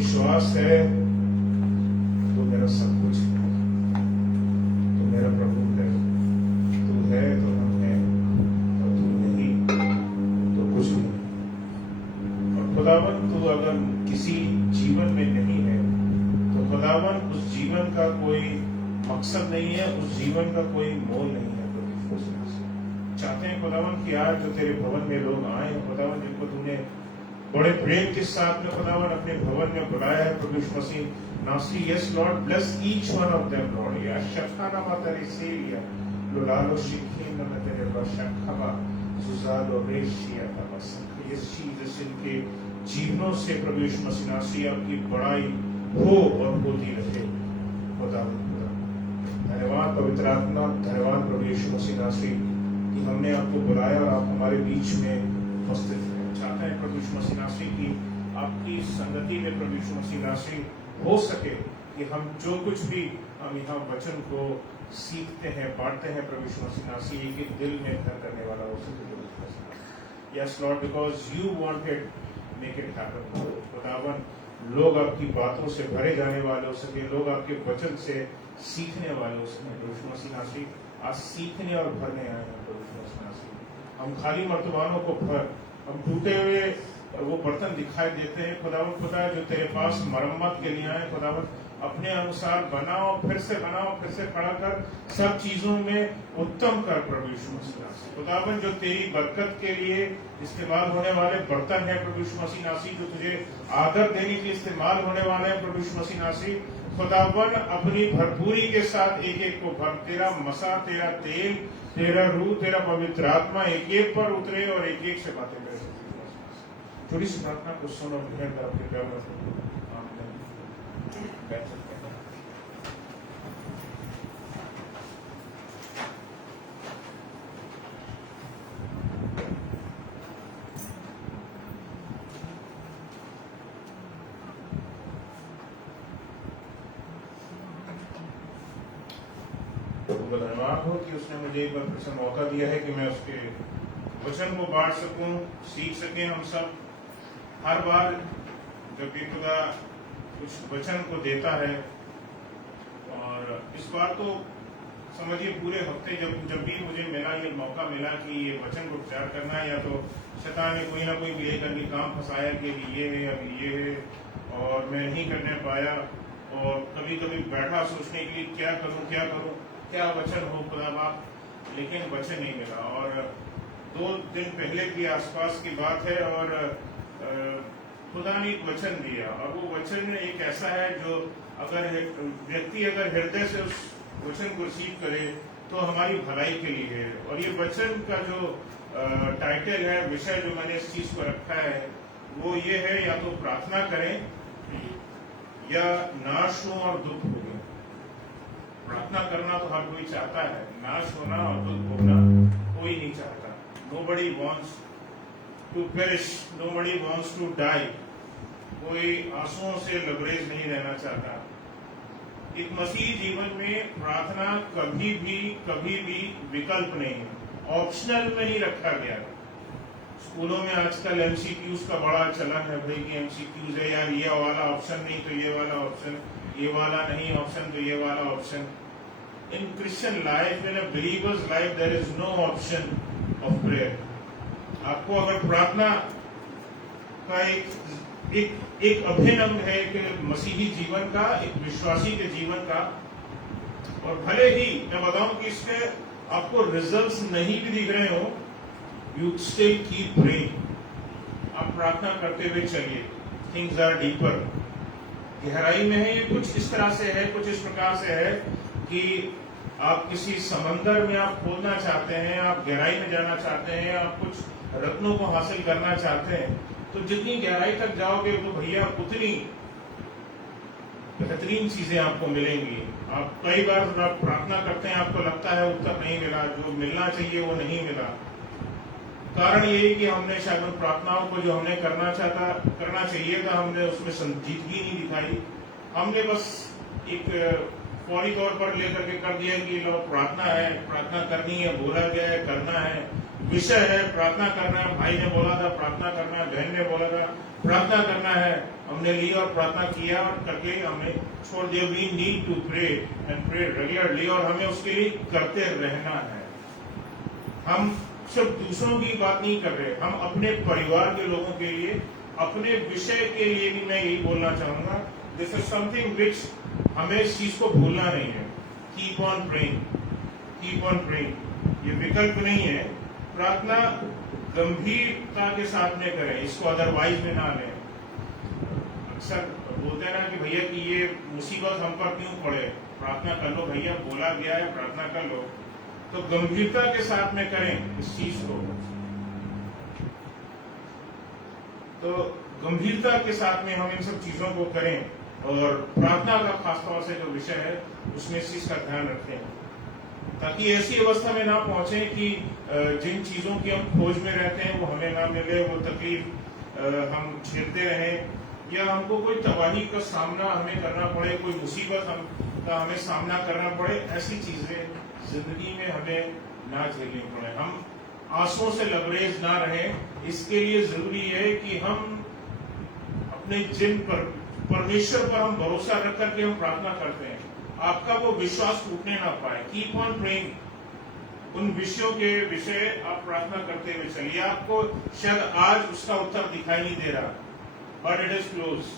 विश्वास है तो मेरा सब कुछ है, तो मेरा प्रभु है, तू है तो हम हैं, और तू नहीं तो कुछ नहीं। और खुदावन तू अगर किसी जीवन में नहीं है तो खुदावन उस जीवन का कोई मकसद नहीं है, उस जीवन का कोई मोल नहीं है। प्रभु चाहते हैं खुदावन कि आज जो तेरे भवन में लोग आए हैं खुदावन, जिनको तूने बड़े प्रेम के साथ में खुदावन अपने भवन में बुलाया है प्रभु यीशु मसीह नासरी, yes Lord, bless each one of them Lord. या शखाना मातरी सेरिया लोलालो शिखीन न तेरे बशखबा सुजालो रेशिया तबस। इस चीज इनके जीवनों से प्रभु यीशु मसीह नासरी आपकी बड़ाई हो और होती रहे खुदावन। धन्यवाद पवित्र आत्मा, धन्यवाद प्रभु यीशु मसीह नासरी कि हमने आपको बुलाया और आप हमारे बीच में उपस्थित हैं। चाहते हैं प्रभु यीशु मसीह नासरी की आपकी संगति में प्रभु यीशु मसीह नासरी हो सके कि हम जो कुछ भी हम यहाँ वचन को सीखते हैं, बांटते हैं प्रभु यीशु मसीह नासरी, एक एक दिल में घर करने वाला हो सके। Yes Lord, because you wanted make it happen. खुदावन लोग आपकी बातों से भरे जाने वाले हो सके, लोग आपके वचन से सीखने वाले हो सके। प्रभु यीशु मसीह नासरी आज सीखने और भरने आए हैं प्रभु यीशु मसीह नासरी। हम खाली मर्तबानों को भर, हम टूटे हुए वो बर्तन दिखाई देते हैं खुदावन, खुदा जो तेरे पास मरम्मत के लिए आए खुदावन, अपने अनुसार बनाओ, फिर से खड़ा कर, सब चीजों में उत्तम कर प्रभु यीशु मसीह नासरी। खुदावन जो तेरी बरकत के लिए इस्तेमाल होने वाले बर्तन है प्रभु यीशु मसीह नासरी, जो तुझे आदर देने के लिए इस्तेमाल होने वाले हैं प्रभु यीशु मसीह नासरी, खुदावन अपनी भरपूरी के साथ एक एक को भर। तेरा मसा, तेरा तेल, तेरा रूह, तेरा पवित्र आत्मा एक एक पर उतरे और एक एक से बातें करे। थोड़ी सी प्रार्थना को सुनो, आपके प्यार में बैठ सकते हैं। धन्यवाद हो कि उसने मुझे एक बार फिर से मौका दिया है कि मैं उसके वचन को बांट सकूं, सीख सकें हम सब। हर बार जब भी खुदा कुछ वचन को देता है, और इस बार तो समझिए पूरे हफ्ते जब भी मुझे मिला, ये मौका मिला कि ये वचन को प्रचार करना है, या तो शैतान ने कोई ना कोई लेकर के काम फंसाया कि ये है अभी ये है, और मैं नहीं करने पाया। और कभी कभी बैठा सोचने के लिए क्या करूं, क्या वचन हो खुदा बाप, लेकिन वचन नहीं मिला। और 2 दिन पहले की आसपास की बात है, और खुदा ने एक वचन दिया, और वो वचन एक ऐसा है जो अगर व्यक्ति अगर हृदय से उस वचन को रिसीव करे तो हमारी भलाई के लिए है। और ये वचन का जो टाइटल है, विषय जो मैंने इस चीज को रखा है, वो ये है, या तो प्रार्थना करें या नाश हो और दुख हो। प्रार्थना करना तो हर कोई चाहता है, नाश होना और दुख होना कोई नहीं चाहता। Nobody wants to perish, nobody wants to die। कोई आंसुओं से लबरेज नहीं रहना चाहता। एक मसीही जीवन में प्रार्थना कभी भी विकल्प नहीं है, ऑप्शनल में ही रखा गया है। स्कूलों में आजकल MCQs का बड़ा चलन है भाई कि MCQs है यार, ये वाला ऑप्शन नहीं तो ये वाला ऑप्शन, ये वाला नहीं ऑप्शन तो ये वाला option. In Christian life, in a believer's life, there is no option of prayer। आपको अगर प्रार्थना का एक अभिन्न अंग है कि मसीही जीवन का, एक विश्वासी के जीवन का, और भले ही मैं बताऊं कि इसके आपको रिजल्ट्स नहीं भी दिख रहे हो, you still keep praying। आप प्रार्थना करते हुए चलिए। Things are deeper, गहराई में है। ये कुछ इस तरह से है, कुछ इस प्रकार से है कि आप किसी समंदर में आप खोदना चाहते हैं, आप गहराई में जाना चाहते हैं, आप कुछ रत्नों को हासिल करना चाहते हैं, तो जितनी गहराई तक जाओगे तो भैया उतनी बेहतरीन चीजें आपको मिलेंगी। आप कई बार आप प्रार्थना करते हैं, आपको लगता है उत्तर नहीं मिला, जो मिलना चाहिए वो नहीं मिला। कारण ये कि हमने शायद उन प्रार्थनाओं को जो हमने करना चाहिए था, हमने उसमें संजीदगी नहीं दिखाई। हमने बस एक फौरी तौर पर लेकर के कर दिया कि लो प्रार्थना है, प्रार्थना करनी है, बोला गया है, करना है, विषय है प्रार्थना करना है। भाई ने बोला था प्रार्थना करना है, बहन ने बोला था प्रार्थना करना है, हमने लिया और प्रार्थना किया और करके हमने छोड़ दिया। We need to pray and pray regularly, और हमें उसके लिए करते रहना है। हम सिर्फ दूसरों की बात नहीं कर रहे, हम अपने परिवार के लोगों के लिए, अपने विषय के लिए भी मैं यही बोलना चाहूंगा। दिस इज समथिंग विच हमें इस चीज को भूलना नहीं है। Keep on praying, keep on praying. ये विकल्प नहीं है। प्रार्थना गंभीरता के साथ में करें, इसको अदरवाइज में ना लें। अक्सर बोलते हैं ना कि भैया कि ये मुसीबत हम पर क्यों पड़े, प्रार्थना कर लो भैया, बोला गया है प्रार्थना कर लो। तो गंभीरता के साथ में करें इस चीज को। तो गंभीरता के साथ में हम इन सब चीजों को करें, और प्रार्थना का खासतौर से जो विषय है उसमें इस चीज का ध्यान रखें, ताकि ऐसी अवस्था में ना पहुंचे कि जिन चीजों की हम खोज में रहते हैं वो हमें ना मिले, वो तकलीफ हम झेलते रहें, या हमको कोई तबाही का सामना हमें करना पड़े, कोई मुसीबत का हमें सामना करना पड़े। ऐसी चीजें जिंदगी में हमें ना झेलनी पड़े। हम आंसुओं से लबरेज ना रहें। इसके लिए जरूरी है कि हम अपने जिन पर, परमेश्वर पर हम भरोसा रख करके हम प्रार्थना करते हैं, आपका वो विश्वास टूटने ना पाए। Keep on praying. उन विषयों के विषय आप प्रार्थना करते हुए चलिए। आपको शायद आज उसका उत्तर दिखाई नहीं दे रहा, बट इट इज क्लोज।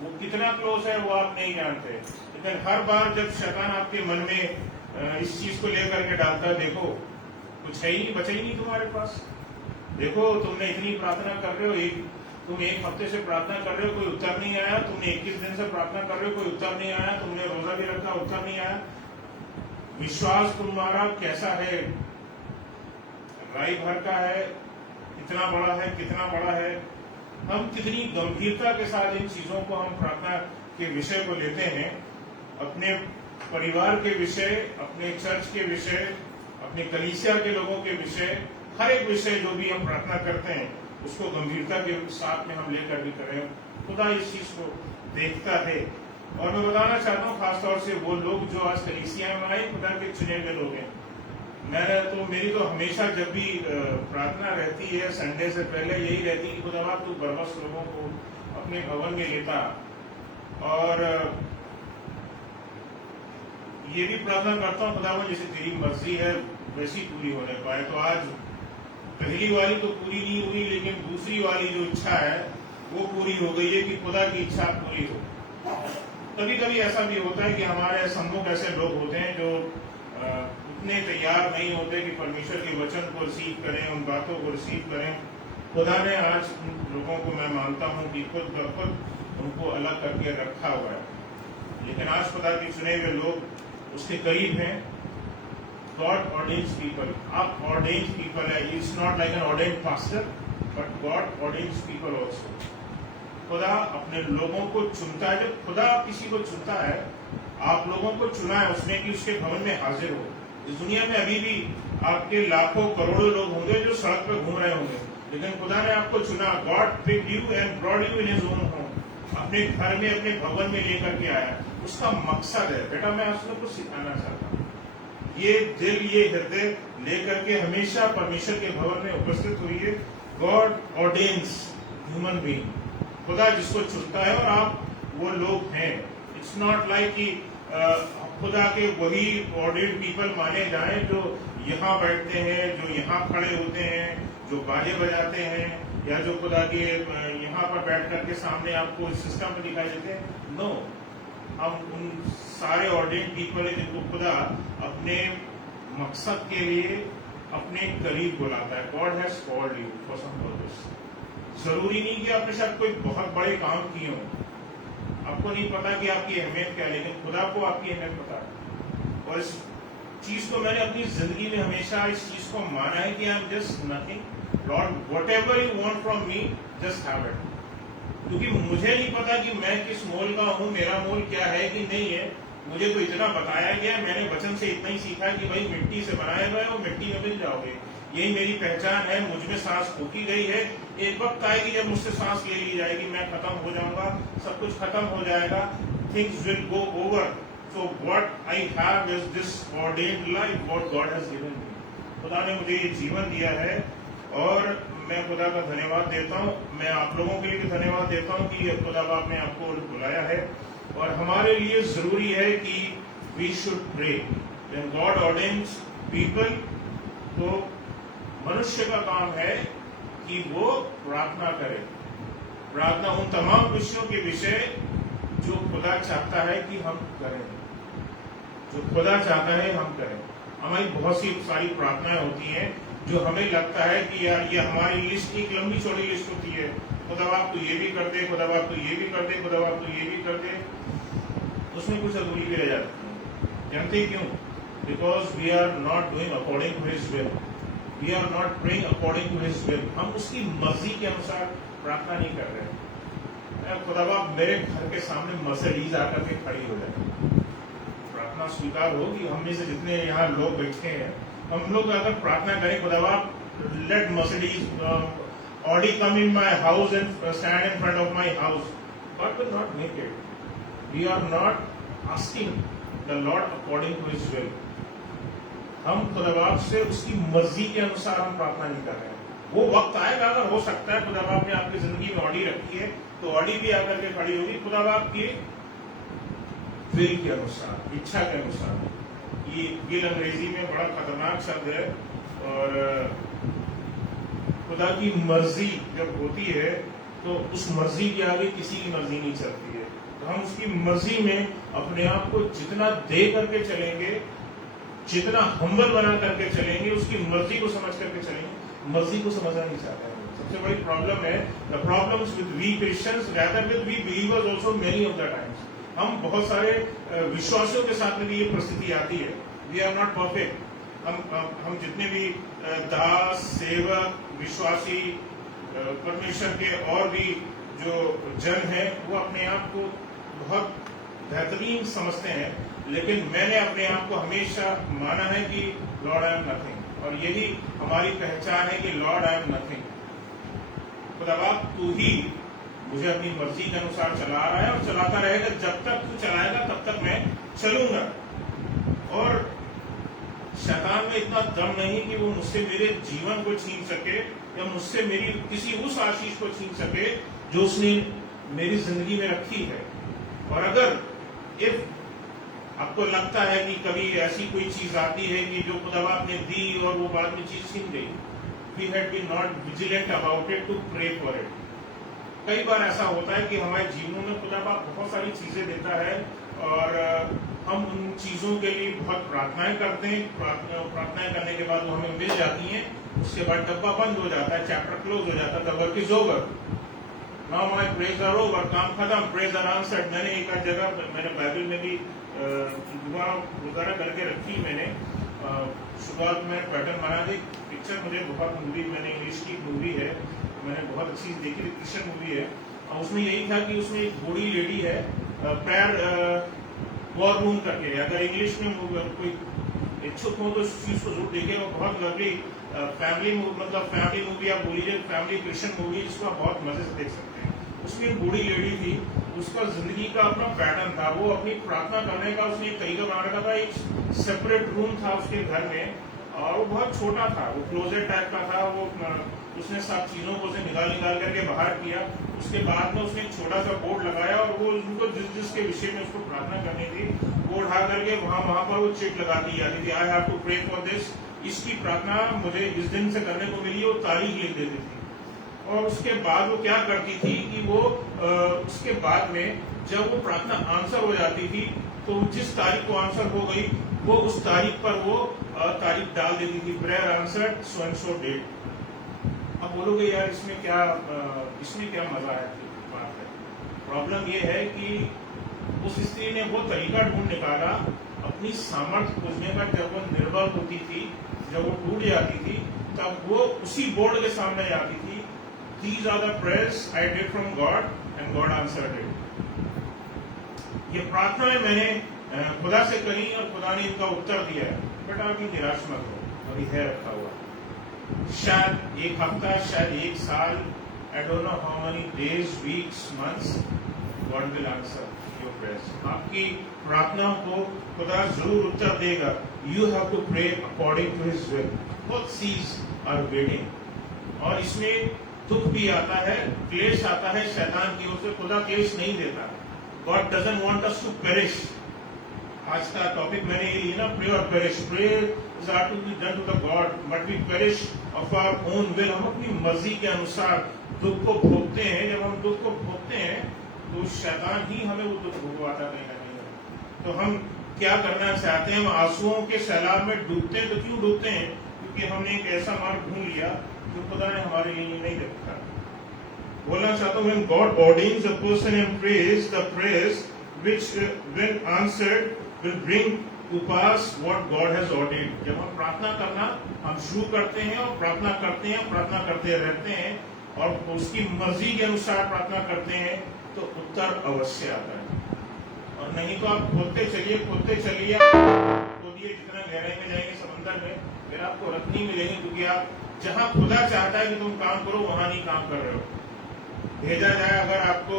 वो कितना क्लोज है वो आप नहीं जानते, लेकिन हर बार जब शैतान आपके मन में इस चीज को लेकर के डालता है, देखो कुछ है ही, बचा ही नहीं तुम्हारे पास, देखो तुमने इतनी प्रार्थना कर रहे हो, तुम एक हफ्ते से प्रार्थना कर रहे हो, कोई उत्तर नहीं आया, तुमने 21 दिन से प्रार्थना कर रहे हो, कोई उत्तर नहीं आया, तुमने रोजा भी रखा, उत्तर नहीं आया। विश्वास तुम्हारा कैसा है? राई भर का है, कितना बड़ा है, कितना बड़ा है? हम कितनी गंभीरता के साथ इन चीजों को, हम प्रार्थना के विषय को लेते हैं, अपने परिवार के विषय, अपने चर्च के विषय, अपने कलीसिया के लोगों के विषय, हर एक विषय जो भी हम प्रार्थना करते हैं उसको गंभीरता के साथ में हम लेकर भी करें। खुदा इस चीज को देखता है। और मैं बताना चाहता हूँ खासतौर से वो लोग जो आज कलीसिया में आए, खुदा के चुने हुए लोग हैं। मेरी तो हमेशा जब भी प्रार्थना रहती है संडे से पहले यही रहती है कि खुदा तू बरबस लोगों को अपने भवन में लेता, और ये भी प्रार्थना करता हूँ खुदा जैसे तेरी मर्जी है वैसी पूरी होने पाए। तो आज पहली वाली तो पूरी नहीं हुई, लेकिन दूसरी वाली जो इच्छा है वो पूरी हो गई है कि खुदा की इच्छा पूरी हो। कभी कभी ऐसा भी होता है कि हमारे सम्मुख ऐसे लोग होते हैं जो उतने तैयार नहीं होते कि परमेश्वर के वचन को रिसीव करें, उन बातों को रिसीव करें। खुदा ने आज उन लोगों को मैं मानता हूँ कि खुद ब खुद उनको अलग करके रखा हुआ है, लेकिन आज खुदा के चुने हुए लोग उसके करीब हैं। God ordains people. आप ordained people है। It's not like an ordained pastor, but God ordains people also. खुदा अपने लोगों को चुनता है। जब खुदा किसी को चुनता है, आप लोगों को चुना है उसने कि उसके भवन में हाजिर हो। इस दुनिया में अभी भी आपके लाखों करोड़ों लोग होंगे जो सड़क पर घूम रहे होंगे, लेकिन खुदा ने आपको चुना। God picked you and brought you in His own home. अपने घर में, अपने भवन में लेकर के आया। उसका मकसद है, बेटा मैं आप सबको सिखाना चाहता हूँ, ये दिल, ये हृदय लेकर के हमेशा परमेश्वर के भवन में उपस्थित हुई है। God ordains human being. खुदा जिसको चुनता है, और आप वो लोग हैं। इट्स नॉट लाइक कि खुदा के वही ऑर्डेन्ड पीपल माने जाएं जो यहाँ बैठते हैं, जो यहाँ खड़े होते हैं, जो बाजे बजाते हैं, या जो खुदा के यहाँ पर बैठ करके सामने आपको सिस्टम में दिखाई देते हैं। नो, हम उन सारे ऑर्डेन्ड पीपल हैं जिनको खुदा अपने मकसद के लिए अपने करीब बुलाता है। God has called you for some purpose. जरूरी नहीं कि आपने शायद कोई बहुत बड़े काम किए हो, आपको नहीं पता कि आपकी अहमियत क्या है, लेकिन खुदा को आपकी अहमियत पता है। और इस चीज को मैंने अपनी जिंदगी में हमेशा इस चीज को माना है कि I am just nothing. Lord, whatever you want from me, just have it. क्योंकि मुझे नहीं पता कि मैं किस मोल का हूँ, मेरा मोल क्या है कि नहीं है। मुझे तो इतना बताया गया, मैंने वचन से इतना ही सीखा है कि भाई मिट्टी से बनाए गए हो, मिट्टी में मिल जाओगे, यही मेरी पहचान है। मुझ में सांस फूकी गई है, एक वक्त आएगी जब मुझसे सांस ले ली जाएगी, मैं खत्म हो जाऊंगा, सब कुछ खत्म हो जाएगा, things will go over. So what I have is this ordained life, what God has given me. खुदा ने मुझे ये जीवन दिया है और मैं खुदा का धन्यवाद देता हूँ. मैं आप लोगों के लिए भी धन्यवाद देता हूँ कि खुदा बाप ने आपको बुलाया है और हमारे लिए जरूरी है कि we should pray. When God ordains people, तो मनुष्य का काम है कि वो प्रार्थना करे. प्रार्थना उन तमाम विषयों के विषय जो खुदा चाहता है कि हम करें, जो खुदा चाहता है हम करें. हमारी बहुत सी सारी प्रार्थनाएं होती हैं जो हमें लगता है कि यार ये हमारी लिस्ट एक लंबी चौड़ी लिस्ट होती है. खुदा बाप तो ये भी कर दे, खुदा बाप तो ये भी कर दे, खुदा बाप तो ये भी कर दे. उसमें कुछ अधूरी भी रह जाती है. जानते क्यों? Because we are not doing according to his will. We are not praying according to his will. हम उसकी मर्जी के अनुसार प्रार्थना नहीं कर रहे. खुदा बाप मेरे घर के सामने मर्सिडीज आकर के खड़ी हो जाए, प्रार्थना स्वीकार होगी. हम में से जितने यहाँ लोग बैठे हैं, हम लोग अगर प्रार्थना करें, खुदा बाप let Mercedes Audi come in my house and stand in front of my house, God will not make it. We are not asking the Lord according to his will. हम खुदा बाप से उसकी मर्जी के अनुसार हम प्रार्थना नहीं कर रहे हैं. वो वक्त आएगा, अगर हो सकता है खुदा बाप ने आपकी जिंदगी में ऑडी रखी है तो ऑडी भी आकर के खड़ी होगी खुदा बाप की विल के अनुसार, इच्छा के अनुसार. ये विल अंग्रेजी में बड़ा खतरनाक शब्द है और खुदा की मर्जी जब होती है तो उस मर्जी के आगे किसी की मर्जी नहीं चलती है. तो हम उसकी मर्जी में अपने आप को जितना दे करके चलेंगे, जितना हम्बल बना करके चलेंगे, उसकी मर्जी को समझ करके चलेंगे. मर्जी को समझना नहीं चाहता है. सबसे बड़ी प्रॉब्लम है the problems with we Christians rather with we believers also many of the times. हम बहुत सारे विश्वासियों के साथ में भी ये परिस्थिति आती है. We are not perfect. हम जितने भी दास, सेवक, विश्वासी, परमेश्वर के और भी जो जन हैं, वो अपने आप को बहुत बेहतरीन समझते हैं, लेकिन मैंने अपने आप को हमेशा माना है कि लॉर्ड आई एम नथिंग. और यही हमारी पहचान है कि लॉर्ड आई एम नथिंग. खुदा बाप तू ही मुझे अपनी मर्जी के अनुसार चला रहा है और चलाता रहेगा. जब तक तू चलाएगा तब तक मैं चलूंगा. और शैतान में इतना दम नहीं कि वो मुझसे मेरे जीवन को छीन सके या मुझसे मेरी किसी उस आशीष को छीन सके जो उसने मेरी जिंदगी में रखी है. और अगर इफ आपको लगता है कि कभी ऐसी कोई चीज आती है कि जो खुदा बाप ने दी और वो बाद में चीज छीन गई, we had been not vigilant about it to pray for it. कई बार ऐसा होता है कि हमारे जीवनों में खुदा बाप बहुत सारी चीजें देता है और हम उन चीजों के लिए बहुत प्रार्थनाएं करते हैं. प्रार्थनाएं करने के बाद वो हमें मिल जाती हैं, उसके बाद डब्बा बंद हो जाता है, चैप्टर क्लोज हो जाता है, the work is over. Now my prayers are over. काम खत्म, प्रेयर्स आर आंसर्ड. मैंने एक जगह मैंने बाइबल में भी दुआ वगैरह करके रखी. मैंने शुरुआत में पैटर्न बना दी. पिक्चर मुझे बहुत मूवी, मैंने इंग्लिश की मूवी है, मैंने बहुत अच्छी देखी थी, क्रिश्चियन मूवी है. और उसमें यही था कि उसमें एक बूढ़ी लेडी है, प्रेयर वॉर रूम करके. अगर इंग्लिश में कोई इच्छुक हो तो इस चीज को जरूर देखें. वो बहुत लवली फैमिली मूवी आप बोल लीजिए, फैमिली क्रिश्चियन मूवी, जिसको आप बहुत मजे से देख सकते हैं. उसमें एक बूढ़ी लेडी थी, उसका जिंदगी का अपना पैटर्न था. वो अपनी प्रार्थना करने का उसने एक तरीका बना रखा था. एक सेपरेट रूम था उसके घर में और वो बहुत छोटा था, वो क्लोजेट टाइप का था. वो उसने सब चीजों को निकाल करके बाहर किया. उसके बाद में उसने एक छोटा सा बोर्ड लगाया और वो उनको जिसके विषय में उसको प्रार्थना करनी थी वो उठा करके वहां पर वो चिट लगाती जाती थी. I have to pray for this. इसकी प्रार्थना मुझे इस दिन से करने को मिली. वो तारीख लिख देती थी. और उसके बाद वो क्या करती थी कि वो उसके बाद में जब वो प्रार्थना आंसर हो जाती थी तो जिस तारीख को आंसर हो गई वो उस तारीख पर वो तारीख डाल देती थी. Prayer answered so and so date. अब बोलोगे यार इसमें क्या मजा है? बात है, प्रॉब्लम ये है कि उस स्त्री ने वो तरीका ढूंढ निकाला अपनी सामर्थ्य खोजने का. जब वो निर्बल होती थी, जब वो टूट जाती थी, तब वो उसी बोर्ड के सामने जाती थी. These are the prayers I did from God and God answered it. ये प्रार्थनाएं मैंने खुदा से कही और खुदा ने इनका उत्तर दिया है. बेटा आप निराश मत हो, अभी है रखा हुआ. शायद एक हफ्ता, शायद एक साल, I don't know how many days, weeks, months, God will answer your prayers. आपकी प्रार्थनाओं को खुदा जरूर उत्तर देगा. You have to pray according to His will. Both seas are waiting. और इसमें दुख भी आता है, क्लेश आता है शैतान की ओर से. खुदा क्लेश नहीं देता. God doesn't want us to perish. आज का टॉपिक मैंने ये लिया ना, प्रे और perish. Pray is are to be done to the God but we perish of our own will. हम अपनी मर्जी के अनुसार दुख को भोगते हैं. जब हम दुख को भोगते हैं तो शैतान ही हमें वो दुख भोगवाता कहीं ना कहीं. तो हम क्या करना चाहते हैं? हम आंसुओं के सैलाब में डूबते हैं. तो क्यों डूबते हैं? क्योंकि हमने एक ऐसा मार्ग ढूंढ लिया जो खुदा ने हमारे लिए नहीं रखा. बोलना चाहता हूँ, when God ordains a person and prays the prayers which when answered will bring to pass what God has ordained. जब हम प्रार्थना करना हम शुरू करते हैं और प्रार्थना करते हैं, प्रार्थना करते रहते हैं और उसकी मर्जी के अनुसार प्रार्थना करते हैं तो उत्तर अवश्य आता है. और नहीं तो आप खोदते चलिए खोदिए, जितना गहराई में जाएंगे समंदर में फिर आपको रत्न नहीं मिलेंगे, क्योंकि आप जहाँ खुदा चाहता है कि तुम काम करो वहां नहीं काम कर रहे हो. भेजा जाए, अगर आपको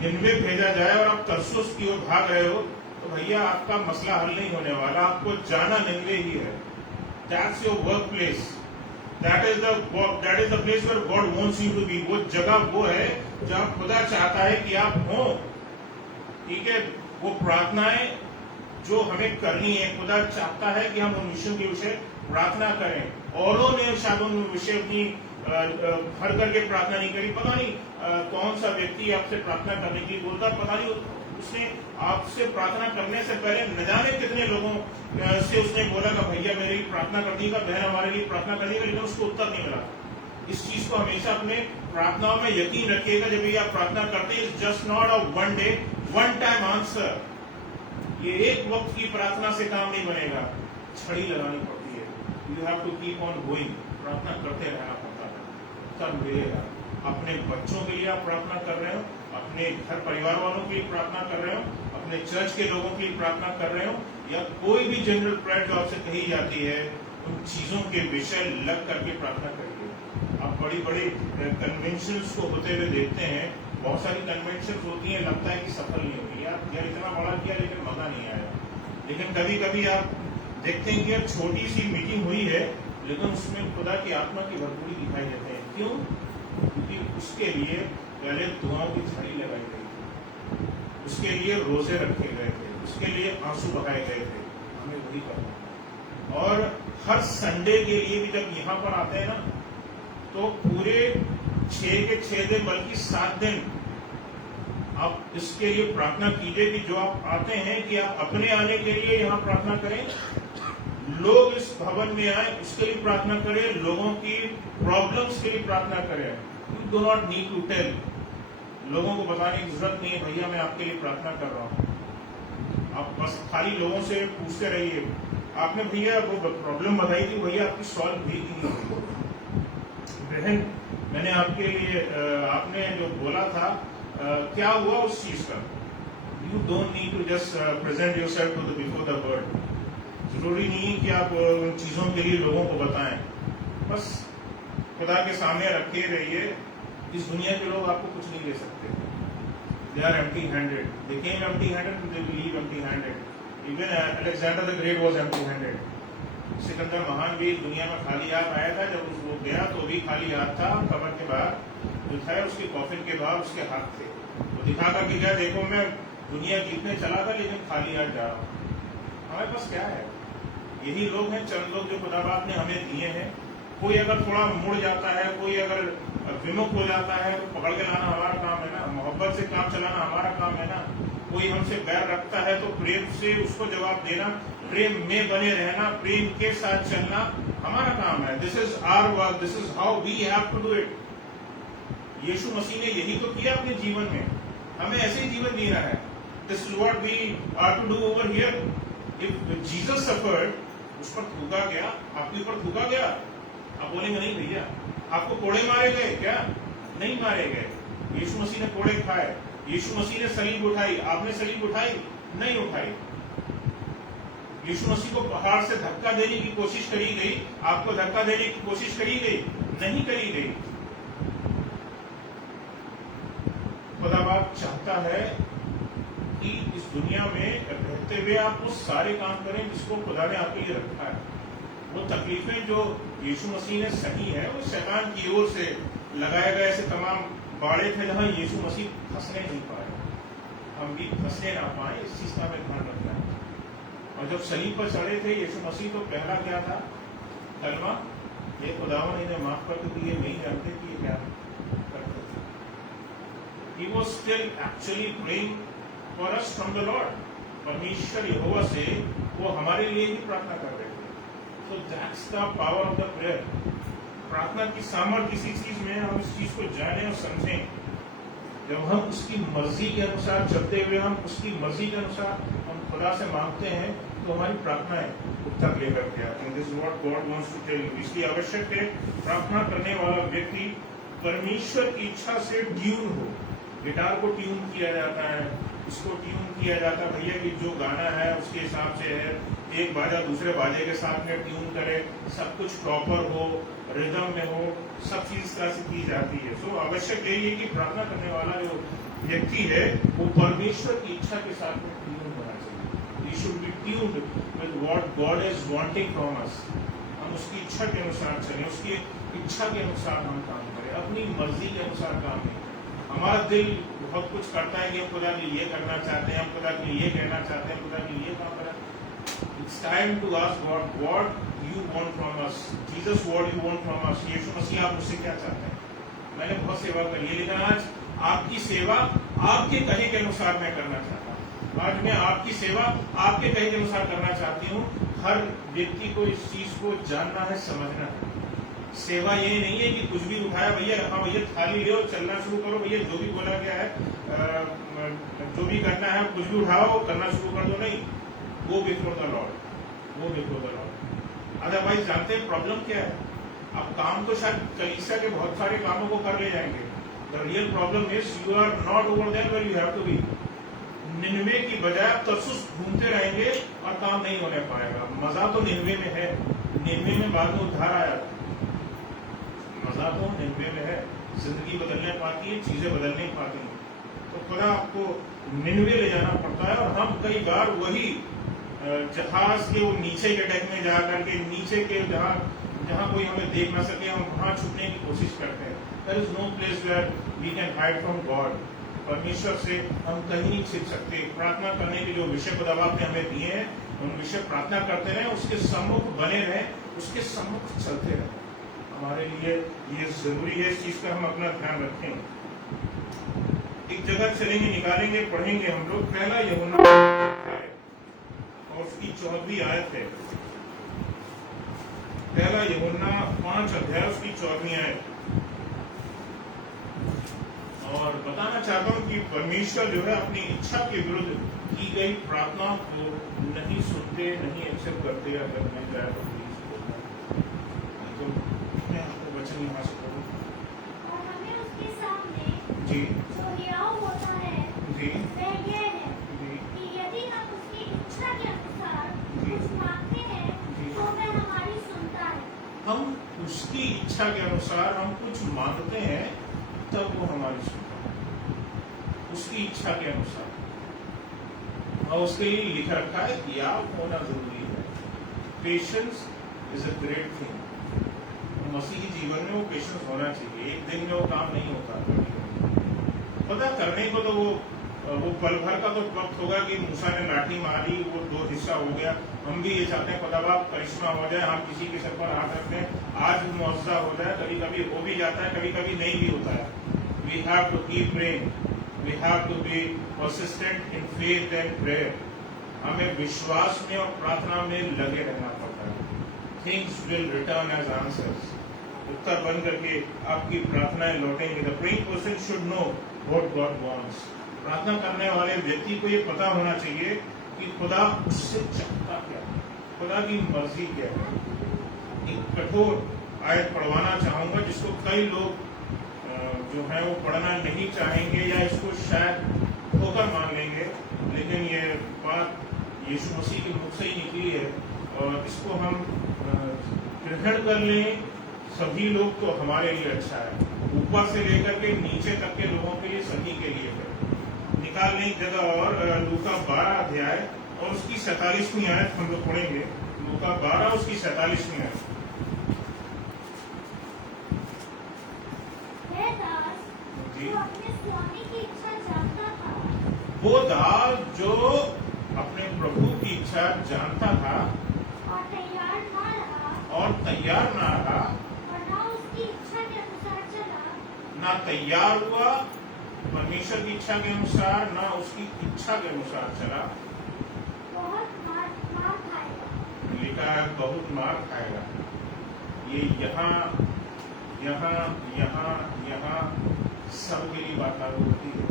निन्वे भेजा जाए और आप तरसुस की ओर भाग रहे हो तो भैया आपका मसला हल नहीं होने वाला. आपको जाना निन्वे ही है. That's your work place. That is the place where God wants you to be. वो जगह वो है जहाँ खुदा चाहता है कि आप हो. ठीक है, वो प्रार्थनाएं जो हमें करनी है, खुदा चाहता है कि हम उन विषयों के विषय प्रार्थना करें. औरों ने शायद उन विषय अपनी भर करके प्रार्थना नहीं करी. पता नहीं कौन सा व्यक्ति आपसे प्रार्थना करने के लिए बोलता, पता नहीं उसने आपसे प्रार्थना करने से पहले न जाने कितने लोगों से उसने बोला कि भैया मेरे लिए प्रार्थना कर दीजिएगा, बहन हमारे लिए प्रार्थना कर दीजिएगा, लेकिन उसको उत्तर नहीं मिला. इस चीज को हमेशा अपने प्रार्थनाओं में यकीन रखिएगा. जब भी आप प्रार्थना करते हैं, just not a one day one time answer. ये एक वक्त की प्रार्थना से काम नहीं बनेगा, छड़ी लगानी पड़ती है. You have to keep on going. प्रार्थना करते रहना पड़ता है, उत्तर मिलेगा. अपने बच्चों के लिए आप प्रार्थना कर रहे हो, अपने घर परिवार वालों के लिए प्रार्थना कर रहे हो, अपने चर्च के लोगों के लिए प्रार्थना कर रहे हो, या कोई भी जनरल प्रेयर जो आपसे कही जाती है, उन चीजों के विषय लग करके प्रार्थना करिए. आप बड़ी बड़ी कन्वेंशन को होते हुए देखते हैं. बहुत सारी कन्वेंशन होती है, लगता है कि सफल नहीं होगी. यार इतना बड़ा किया लेकिन मजा नहीं आया. लेकिन कभी कभी आप देखते हैं कि यार छोटी सी मीटिंग हुई है लेकिन उसमें खुदा की आत्मा की भरपूरी दिखाई देते हैं. क्यों? क्योंकि उसके लिए पहले दुआओं की छड़ी लगाई गई थी, उसके लिए रोजे रखे गए थे, उसके लिए आंसू बहाए गए थे. हमें वही करना है. और हर संडे के लिए भी जब यहाँ पर आते हैं ना, तो पूरे 6 के 6 दिन बल्कि 7 दिन आप इसके लिए प्रार्थना कीजिए कि जो आप आते हैं कि आप अपने आने के लिए यहाँ प्रार्थना करें, लोग इस भवन में आए उसके लिए प्रार्थना करें, लोगों की प्रॉब्लम्स के लिए प्रार्थना करें. You do not need to tell. लोगों को बताने की जरूरत नहीं है भैया मैं आपके लिए प्रार्थना कर रहा हूँ. आप बस खाली लोगों से पूछते रहिए, आपने भैया वो प्रॉब्लम बताई थी, भैया आपकी सॉल्व हुई थी बहन, मैंने आपके लिए आपने जो बोला था क्या हुआ उस चीज का. You don't need to just present yourself to the before the world. जरूरी नहीं कि आप उन चीजों के लिए लोगों को बताएं. बस खुदा के सामने रखे रहिए. इस दुनिया के लोग आपको कुछ नहीं दे सकते. They are empty handed. They came empty handed, they will leave empty handed. Even Alexander the Great was empty handed. Sikandar महान भी दुनिया में खाली हाथ आया था. जब वो गया तो भी खाली हाथ था. कब्र के बाहर जो था उसके कॉफिन के बाहर उसके हाथ थे. वो दिखा कर कि क्या देखो मैं दुनिया जीतने चला था लेकिन खाली हाथ जा रहा हूँ. हमारे पास क्या है? यही लोग हैं, चंद लोग जो खुदा बाप ने हमें दिए हैं. कोई अगर थोड़ा मुड़ जाता है, कोई अगर विमुख हो जाता है तो पकड़ के लाना हमारा काम है ना. मोहब्बत से काम चलाना हमारा काम है ना. कोई हमसे बैर रखता है तो प्रेम से उसको जवाब देना, प्रेम में बने रहना, प्रेम के साथ चलना हमारा काम है. This is our work. This is how we have to do it. यीशु मसीह ने यही तो किया अपने जीवन में. हमें ऐसे ही जीवन जीना है. This is what we are to do over here. If Jesus suffered, उस पर थूका गया, आपके ऊपर थूका गया, आप बोलेंगे नहीं भैया आपको कोड़े मारे गए क्या? नहीं मारे गए. यीशु मसीह ने कोड़े खाए, यीशु मसीह ने सलीब उठाई. आपने सलीब उठाई? नहीं उठाई. यीशु मसीह को पहाड़ से धक्का देने की कोशिश करी गई, आपको धक्का देने की कोशिश करी गई? नहीं करी गई. खुदा बाप चाहता है कि इस दुनिया में रहते हुए आप वो सारे काम करें जिसको खुदा ने आपके लिए रखा है। वो तकलीफें जो यीशु मसीह ने सही है वो शैतान की ओर से लगाए गए ऐसे तमाम बाड़े थे जहां यीशु मसीह फंसने नहीं पाए, हम भी फंसने ना पाए, इस चीज का हमें ध्यान रखना है। और जब सलीब पर चढ़े थे यीशु मसीह तो पहला क्या था? कलमा, ये खुदावन इन्हें माफ कर दो, ये नहीं जानते कि ये क्या करते थे। He was still actually praying for us from the Lord. परमेश्वर यहोवा से वो हमारे लिए ही प्रार्थना कर रहे थे। So that's the power of the prayer. प्रार्थना की सामर्थ्य किसी चीज में हम इस चीज को जाने और समझें। जब हम उसकी मर्जी के अनुसार चलते हुए हम उसकी मर्जी के अनुसार हम खुदा से मांगते हैं तो हमारी प्रार्थनाएं उत्तर लेकर के आती हैं। This is what God wants to tell you. इसलिए आवश्यक है प्रार्थना करने वाला व्यक्ति परमेश्वर की इच्छा से ट्यून हो। गिटार को ट्यून किया जाता है, इसको ट्यून किया जाता है भैया कि जो गाना है उसके हिसाब से है, एक बाजा दूसरे बाजे के साथ में ट्यून करे, सब कुछ प्रॉपर हो, रिदम में हो, सब चीज इस तरह से की जाती है। सो आवश्यक यही है कि प्रार्थना करने वाला जो व्यक्ति है वो परमेश्वर की इच्छा के साथ में ट्यून होना चाहिए। He should be tuned with what God is wanting from us. हम उसकी इच्छा के अनुसार चलें, उसकी इच्छा के अनुसार हम काम करें, अपनी मर्जी के अनुसार काम नहीं करें। हमारा दिल बहुत कुछ करता है कि हम खुदा के लिए करना चाहते हैं, हम खुदा के लिए कहना चाहते हैं, खुदा के लिए काम करना। It's time to ask God, what you want from us? Jesus, what you want from us? यीशु मसीह आप मुझसे क्या चाहते हैं? मैंने बहुत सेवा करी है लेकिन आज आपकी सेवा आपके कहे के अनुसार मैं करना चाहता हूँ। आज मैं आपकी सेवा आपके कहे के अनुसार करना चाहती हूँ। हर व्यक्ति को इस चीज को जानना है, समझना है। सेवा ये नहीं है कि कुछ भी उठाया भैया, हाँ भैया थाली ले चलना शुरू करो, भैया जो भी बोला गया है जो भी करना है कुछ भी उठाओ करना शुरू कर दो। नहीं, वो बिफोर द लॉर्ड, वो बिफोर द लॉर्ड। अदरवाइज जानते हैं प्रॉब्लम क्या है? अब काम तो शायद कलीसिया के बहुत सारे कामों को कर ले जाएंगे। The real problem is you are not over there where you have to be. निन्वे की बजाय आप तरसुस घूमते रहेंगे और काम नहीं होने पाएगा। मजा तो निन्वे में है, निन्वे में बाद में उद्धार आया, मजा तो निन्वे में है। जिंदगी बदलने पाती है, चीजें बदल नहीं पाती हैं। तो खुदा आपको निन्वे ले जाना पड़ता है और हम कई बार वही जहाज के वो नीचे के डेक में जा करके नीचे के जहाँ कोई हमें देख ना सके हम वहां छुपने की कोशिश करते हैं। There is no place where we can hide from God. परमेश्वर से हम कहीं नहीं छिप सकते। प्रार्थना करने के जो विषय खुदा आपने हमें दिए हैं उन विषय प्रार्थना करते रहें, उसके सम्मुख बने रहें, उसके सम्मुख चलते रहें। हमारे लिए ये जरूरी है, इस चीज का हम अपना ध्यान रखें। एक जगह चलेंगे, निकालेंगे, पढ़ेंगे हम लोग। पहला यूहन्ना और उसकी 14वीं आयत है। पहला यूहन्ना 5 अध्याय उसकी 14वीं आयत। और बताना चाहता हूं कि परमेश्वर जो है अपनी इच्छा के विरुद्ध की गई प्रार्थना को नहीं सुनते, नहीं एक्सेप्ट करते। अगर मैं जाए तो मैं आपको वचन यहाँ से पढ़ूं। और हमें उसके सामने जी जो हियाव होता है जी वह ये है जी कि यदि हम उसकी इच्छा के अनुसार जी। कुछ मांगते हैं जी। तो वह हमारी सुनता है। हम उसकी इच्छा के अनुसार हम कुछ मांगते हैं तब वो हमारी सुनता है, उसकी इच्छा के अनुसार। और उसके लिए लिखा रखा है कि आप होना जरूरी है। Patience is a great thing. मसीही जीवन में वो पेशेंस होना चाहिए। एक दिन में वो काम नहीं होता। पता करने को तो वो पल भर का तो वक्त होगा कि मूसा ने लाठी मारी, वो 2 हिस्सा हो गया। हम भी ये चाहते हैं खुदा करिश्मा हो जाए, हम किसी के सर पर हाथ रखते हैं, आज मुआवजा हो जाए। कभी कभी हो भी जाता है, कभी कभी नहीं भी होता है। We have to keep praying, we have to be persistent in faith and prayer. हमें विश्वास में और प्रार्थना में लगे रहना पड़ता है। Things will return as answers. उत्तर बन करके आपकी प्रार्थनाएं लौटेंगे। The praying person should know what God wants. प्रार्थना करने वाले व्यक्ति को ये पता होना चाहिए कि खुदा उससे चाहता क्या है, खुदा की मर्जी क्या है। एक कठोर आयत पढ़वाना चाहूंगा जिसको कई लोग जो है वो पढ़ना नहीं चाहेंगे या इसको शायद ठोकर मान लेंगे, लेकिन ये बात यीशु मसीह के मुख से ही निकली है और इसको हम ग्रहण कर लें। सभी लोग तो हमारे लिए अच्छा है, ऊपर से लेकर के नीचे तक के लोगों के लिए, सभी के लिए है। निकालने की जगह और लूका 12 अध्याय और उसकी 47वीं आयत हम लोग पढ़ेंगे। लूका 12 उसकी 47वीं आयत। वह दास जी। जो अपने स्वामी की इच्छा जानता था वो दास जो अपने प्रभु की इच्छा जानता था और तैयार न रहा और तैयार ना रहा, और न उसकी इच्छा के अनुसार चला, ना तैयार हुआ परमेश्वर की इच्छा के अनुसार, ना उसकी इच्छा के अनुसार चला, बहुत मार खाएगा। लिखा है बहुत मार खाएगा। ये यहाँ यहाँ यहाँ यहाँ सबके लिए बात लागू होती है।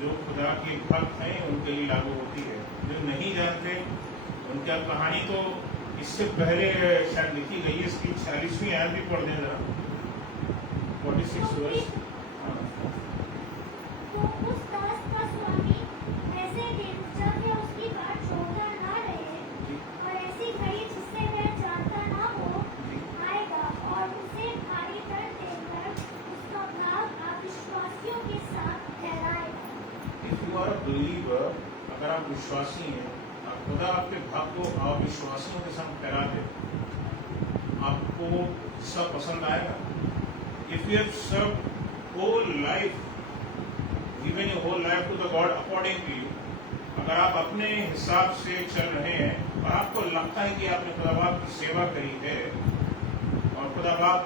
जो खुदा के भक्त हैं उनके लिए लागू होती है। जो नहीं जानते उनका कहानी तो इससे पहले शायद लिखी गई है। इसकी 46वीं आयत भी पढ़ देना, 46 वर्ष। तो उस दास का स्वामी ऐसे दिन जब वह उसकी बात छोड़ता न रहे और ऐसी घड़ी जिससे वह जानता न हो आएगा और उसे भारी दर्द देकर उसका भाग अविश्वासियों के साथ ठहराएगा। If you are a believer, अगर आप विश्वासी हैं, खुदा आपके भाग को अविश्वासियों के संग ठहरा दे, आपको सब पसंद आएगा। If you have served whole life, given your whole life to the God according to you, अगर आप अपने हिसाब से चल रहे हैं और आपको लगता है कि आपने खुदा बाप की सेवा करी है और खुदा बाप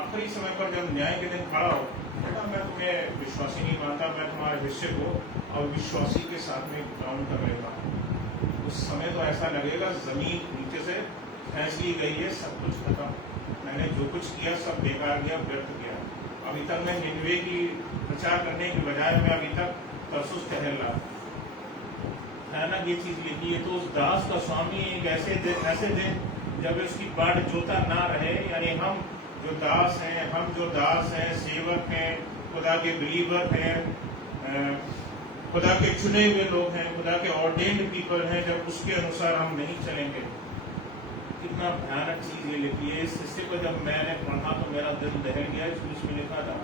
आखिरी समय पर जब न्याय के दिन खड़ा हो, बेटा मैं तुम्हें विश्वासी नहीं मानता, मैं तुम्हारे हिस्से को और विश्वासी के साथ में काउंट कर लेता हूँ, उस समय तो ऐसा लगेगा जमीन नीचे से फैंस ली गई है, सब कुछ खत्म, मैंने जो कुछ किया सब बेकार गया, व्यर्थ गया। अभी तक मैं निन्वे की प्रचार करने के बजाय मैं अभी तक तरसुस टहल रहा है ना। ये चीज लिखी है। तो उस दास का स्वामी एक ऐसे दिन जब उसकी बाट जोता ना रहे, यानी हम जो दास हैं, सेवक हैं, खुदा के बिलीवर हैं, खुदा के चुने हुए लोग हैं, खुदा के ऑर्डेन्ड पीपल हैं, जब उसके अनुसार हम नहीं चलेंगे, कितना भयानक चीज ये लिखी है। इस हिस्से को जब मैंने पढ़ा तो मेरा दिल दहल गया। इसमें लिखा था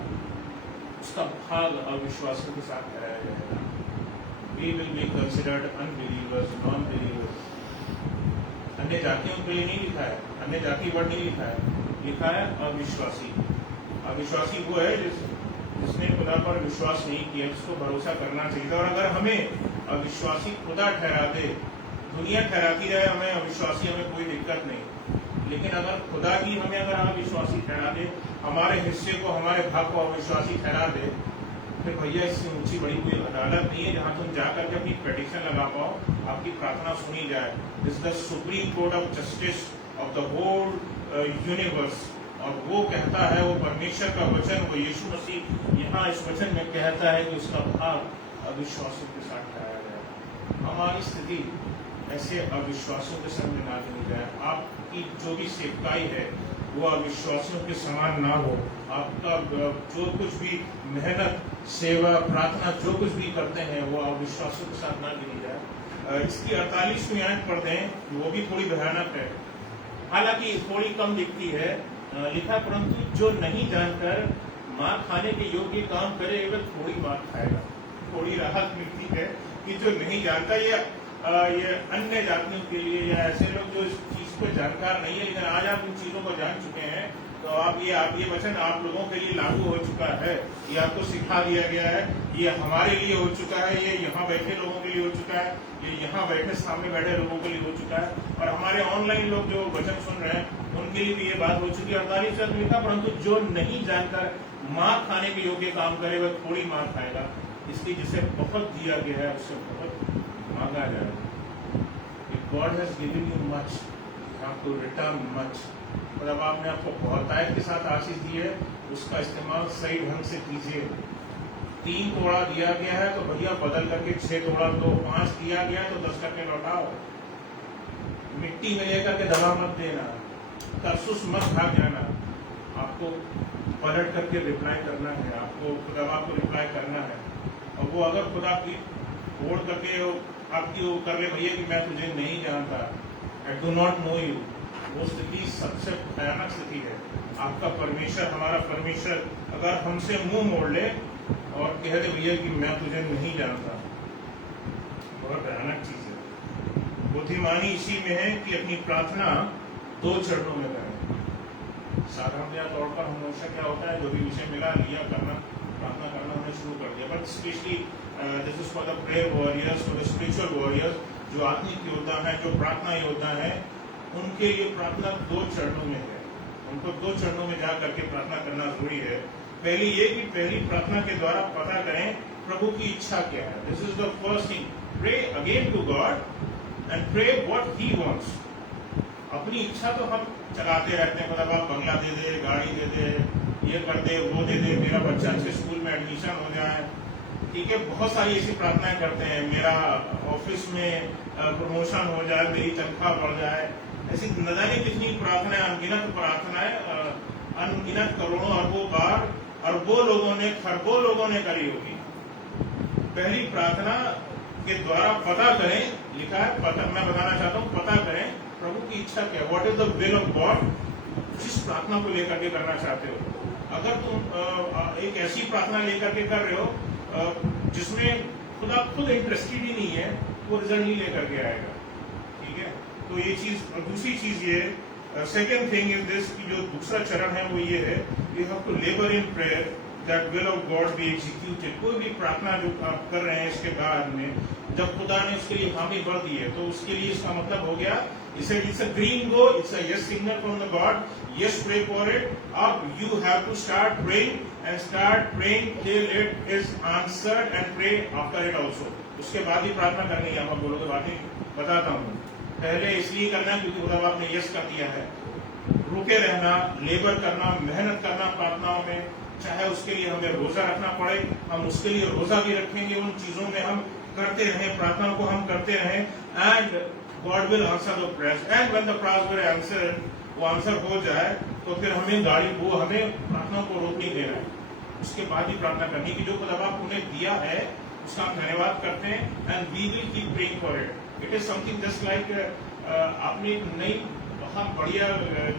उसका भाग अविश्वासियों के साथ ठहराया जाएगा। We will be considered unbelievers, non-believers. अन्य जातियों के लिए नहीं लिखा है, अन्य जाति वर्ड नहीं लिखा है, लिखा है अविश्वासी। अविश्वासी वो है जिसने खुदा पर विश्वास नहीं किया, जिसको भरोसा करना चाहिए था। और अगर हमें अविश्वासी खुदा ठहरा दे, दुनिया ठहराती रहे हमें अविश्वासी, हमें कोई दिक्कत नहीं, लेकिन अगर खुदा भी हमें अगर अविश्वासी ठहरा दे, हमारे हिस्से को, हमारे भाग को अविश्वासी ठहरा दे, फिर भैया इससे ऊंची बड़ी कोई अदालत नहीं है जहां तुम जाकर के अपनी पिटीशन लगा पाओ, आपकी प्रार्थना सुनी जाए। This the supreme court of justice of the whole universe. और वो कहता है, वो परमेश्वर का वचन, वो यीशु मसीह यहाँ इस वचन में कहता है कि उसका भाग अविश्वासियों के साथ ठहराया जाएगा। हमारी स्थिति ऐसे अविश्वासियों के संग ना ली जाए। आपकी जो भी सेवकाई है वो अविश्वासियों के समान ना हो। आपका जो कुछ भी मेहनत, सेवा, प्रार्थना जो कुछ भी करते हैं वो अविश्वासियों के साथ ना गिनी जाए। इसकी 48वीं आयत पढ़ दें, वो भी थोड़ी भयानक है, हालांकि थोड़ी कम दिखती है। लिखा, परंतु जो नहीं जानकर मार खाने के योग्य काम करे वह थोड़ी मार खाएगा। थोड़ी राहत मिलती है कि जो नहीं जानता, ये अन्य जातियों के लिए या ऐसे लोग जो इस चीज को जानकार नहीं है, लेकिन आज आप इन चीजों को जान चुके हैं, तो आप ये वचन आप लोगों के लिए लागू हो चुका है। ये आपको सिखा दिया गया है, ये हमारे लिए हो चुका है, ये यहाँ बैठे लोगों के लिए हो चुका है, ये यहाँ बैठे सामने बैठे लोगों के लिए हो चुका है, और हमारे ऑनलाइन लोग जो वचन सुन रहे हैं उनके लिए भी ये बात हो चुकी है। 48 में लिखा, परंतु जो नहीं जानकर मार खाने के योग्य काम करे वह थोड़ी मार खाएगा, इसलिए जिसे बहुत दिया गया है उससे बहुत मांगा जाएगा। God has given you much, you have to return much। और अब आपने आपको बहुतायत के साथ आशीष दी है, उसका इस्तेमाल सही ढंग से कीजिए। 3 तोड़ा दिया गया है तो भैया बदल करके 6 तोड़ा दो, 5 दिया गया है तो 10 करके लौटाओ। मिट्टी में लेकर के दबा मत देना, तरसुस मत भाग जाना। आपको पलट करके रिप्लाई करना है, आपको खुदा आपको रिप्लाई करना है। और वो अगर खुदा की छोड़ करके आपकी वो कर ले भैया कि मैं तुझे नहीं जानता, I do not no you, वो स्थिति सबसे भयानक स्थिति है। आपका परमेश्वर, हमारा परमेश्वर अगर हमसे मुंह मोड़ ले और कह दे भैया कि मैं तुझे नहीं जानता, बहुत भयानक चीज है। बुद्धिमानी इसी में है कि अपनी प्रार्थना 2 चरणों में करें। साधारण तौर पर हमेशा क्या होता है, जो भी विषय मिला लिया करना, प्रार्थना करना हमने शुरू कर दिया। But specially this is for the prayer warriors, for the spiritual warriors, जो आत्मिक योद्धा है, जो प्रार्थना योद्धा है, उनके लिए प्रार्थना 2 चरणों में है। उनको 2 चरणों में जा करके प्रार्थना करना जरूरी है। पहली ये कि पहली प्रार्थना के द्वारा पता करें प्रभु की इच्छा क्या है। This is the first thing. Pray again to God and pray what he wants. अपनी इच्छा तो हम चलाते रहते हैं, मतलब आप बंगला दे दे, गाड़ी दे दे, ये कर दे, वो दे दे, मेरा बच्चा अच्छे स्कूल में एडमिशन हो जाए, ठीक है, बहुत सारी ऐसी प्रार्थनाएं करते हैं, मेरा ऑफिस में प्रमोशन हो जाए, मेरी तनख्वाह बढ़ जाए। ऐसी न जाने कितनी प्रार्थनाएं, अनगिनत प्रार्थनाएं, अनगिनत करोड़ों अरबों बार अरबों लोगों ने, खरबों लोगों ने करी होगी। पहली प्रार्थना के द्वारा पता करें, लिखा है पता, मैं बताना चाहता हूँ, पता करें प्रभु की इच्छा क्या है। What is the will of God. जिस प्रार्थना को लेकर के करना चाहते हो, अगर तुम एक ऐसी प्रार्थना लेकर के कर रहे हो जिसमें खुदा खुद इंटरेस्टेड ही नहीं है, वो रिजल्ट नहीं लेकर के आएगा, ठीक है। तो ये चीज। दूसरी चीज ये, सेकेंड थिंग इज दिस, कि जो दूसरा चरण है वो ये है, you have to labour in prayer that will of God be executed. कोई भी प्रार्थना जो आप कर रहे हैं इसके बाद में, जब खुदा ने उसके लिए हामी भर दी है, तो उसके लिए इसका मतलब हो गया, it's a green go, it's a yes signal from the God, yes, pray for it. Up you have to start praying and start praying till it is answered and pray after it also. उसके बाद ही प्रार्थना करनी है। आप बोलोगे बातें बताता हूँ, पहले इसलिए करना क्योंकि खुदा आपने यस कर दिया है। रुके रहना, लेबर करना, मेहनत करना प्रार्थनाओं में, चाहे उसके लिए हमें रोजा रखना पड़े, हम उसके लिए रोजा भी रखेंगे, उन चीजों में हम करते रहें, प्रार्थना को हम करते रहें, and God will answer the prayers. And when the prayers were answered, वो आंसर हो जाए तो फिर हमें हमें प्रार्थना को रोक नहीं देना है। उसके बाद ही प्रार्थना करनी कि जो खुदा बाप उन्हें दिया है उसका हम धन्यवाद करते हैं, and we will keep praying for it. It is something just like आपने एक नई बहुत बढ़िया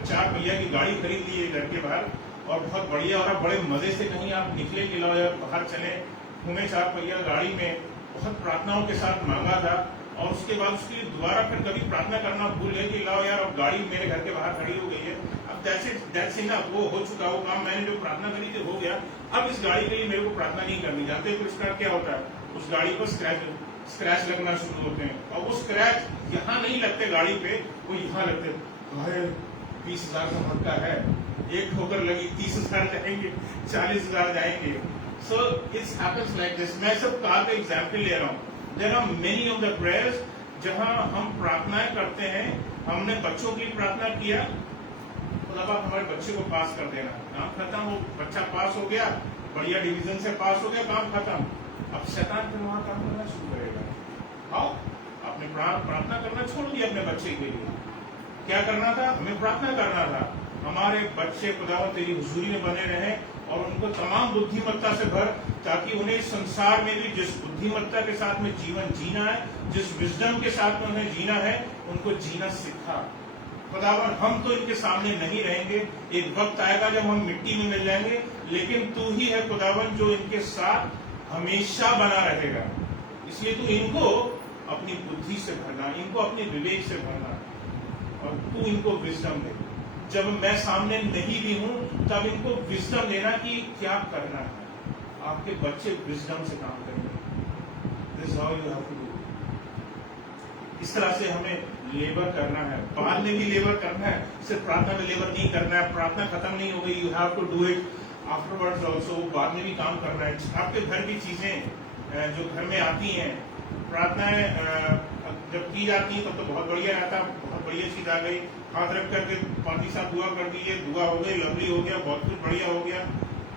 4 पहिया की गाड़ी खरीद ली है घर के बाहर, और बहुत बढ़िया, और आप बड़े मजे से कहीं आप निकले के या बाहर चले घूमे 4 पहिया गाड़ी में, बहुत प्रार्थनाओं के साथ मांगा था, और उसके बाद उसके लिए दोबारा फिर कभी प्रार्थना करना भूल गए कि लाओ यार अब गाड़ी मेरे घर के बाहर खड़ी हो गई है, अब दैट्स इनफ, वो हो चुका, वो काम मैंने जो प्रार्थना करी थी हो गया, अब इस गाड़ी के लिए मेरे को प्रार्थना नहीं करनी। जानते हैं उसका क्या होता है, उस गाड़ी पर स्क्रैच लगना शुरू होते हैं, और वो स्क्रैच यहाँ नहीं लगते गाड़ी पे, वो यहाँ लगते। 20,000 का मक्का है, एक ठोकर लगी 30,000 जाएंगे, 40,000 जाएंगे। So it's happens like this. मैं सब कार का एग्जाम्पल ले रहा हूँ। There are many of the prayers जहाँ हम प्रार्थनाएं करते हैं, हमने बच्चों की प्रार्थना किया, तो अब आप हमारे बच्चे को पास कर देना, काम खत्म, वो बच्चा पास हो गया, बढ़िया डिवीजन से पास हो गया, काम खत्म। अब शैतान फिर वहाँ काम करना शुरू करेगा। आओ, आपने प्रार्थना करना छोड़ दिया अपने बच्चे के लिए। क्या करना था? हमें प्रार्थना करना था, हमारे बच्चे खुदावंद तेरी हुजूरी में बने रहे, और उनको तमाम बुद्धिमत्ता से भर, ताकि उन्हें संसार में भी जिस बुद्धिमत्ता के साथ में जीवन जीना है, जिस विजडम के साथ में उन्हें जीना है, उनको जीना सिखा। खुदावंद हम तो इनके सामने नहीं रहेंगे, एक वक्त आएगा जब हम मिट्टी में मिल जाएंगे, लेकिन तू ही है खुदावंद जो इनके साथ हमेशा बना रहेगा। इसलिए तू इनको अपनी बुद्धि से भरना, इनको अपने विवेक से भरना, और तू इनको विजडम दे। जब मैं सामने नहीं भी हूं तब इनको विजडम देना कि क्या करना है। आपके बच्चे विजडम से काम करेंगे। This how you have to do. इस तरह से हमें लेबर करना है, बाद में भी लेबर करना है, सिर्फ प्रार्थना में लेबर नहीं करना है। प्रार्थना खत्म नहीं हो गई, you have to do it afterwards also. बाद में भी काम करना है। आपके घर की चीजें जो घर में आती हैं, प्रार्थनाएं जब की जाती है तब तो बहुत बढ़िया रहता, बहुत बढ़िया चीज आ गई, हाथ रख करके पार्टी साहब दुआ कर दी है, दुआ हो गई, लवली हो गया, बहुत कुछ बढ़िया हो गया,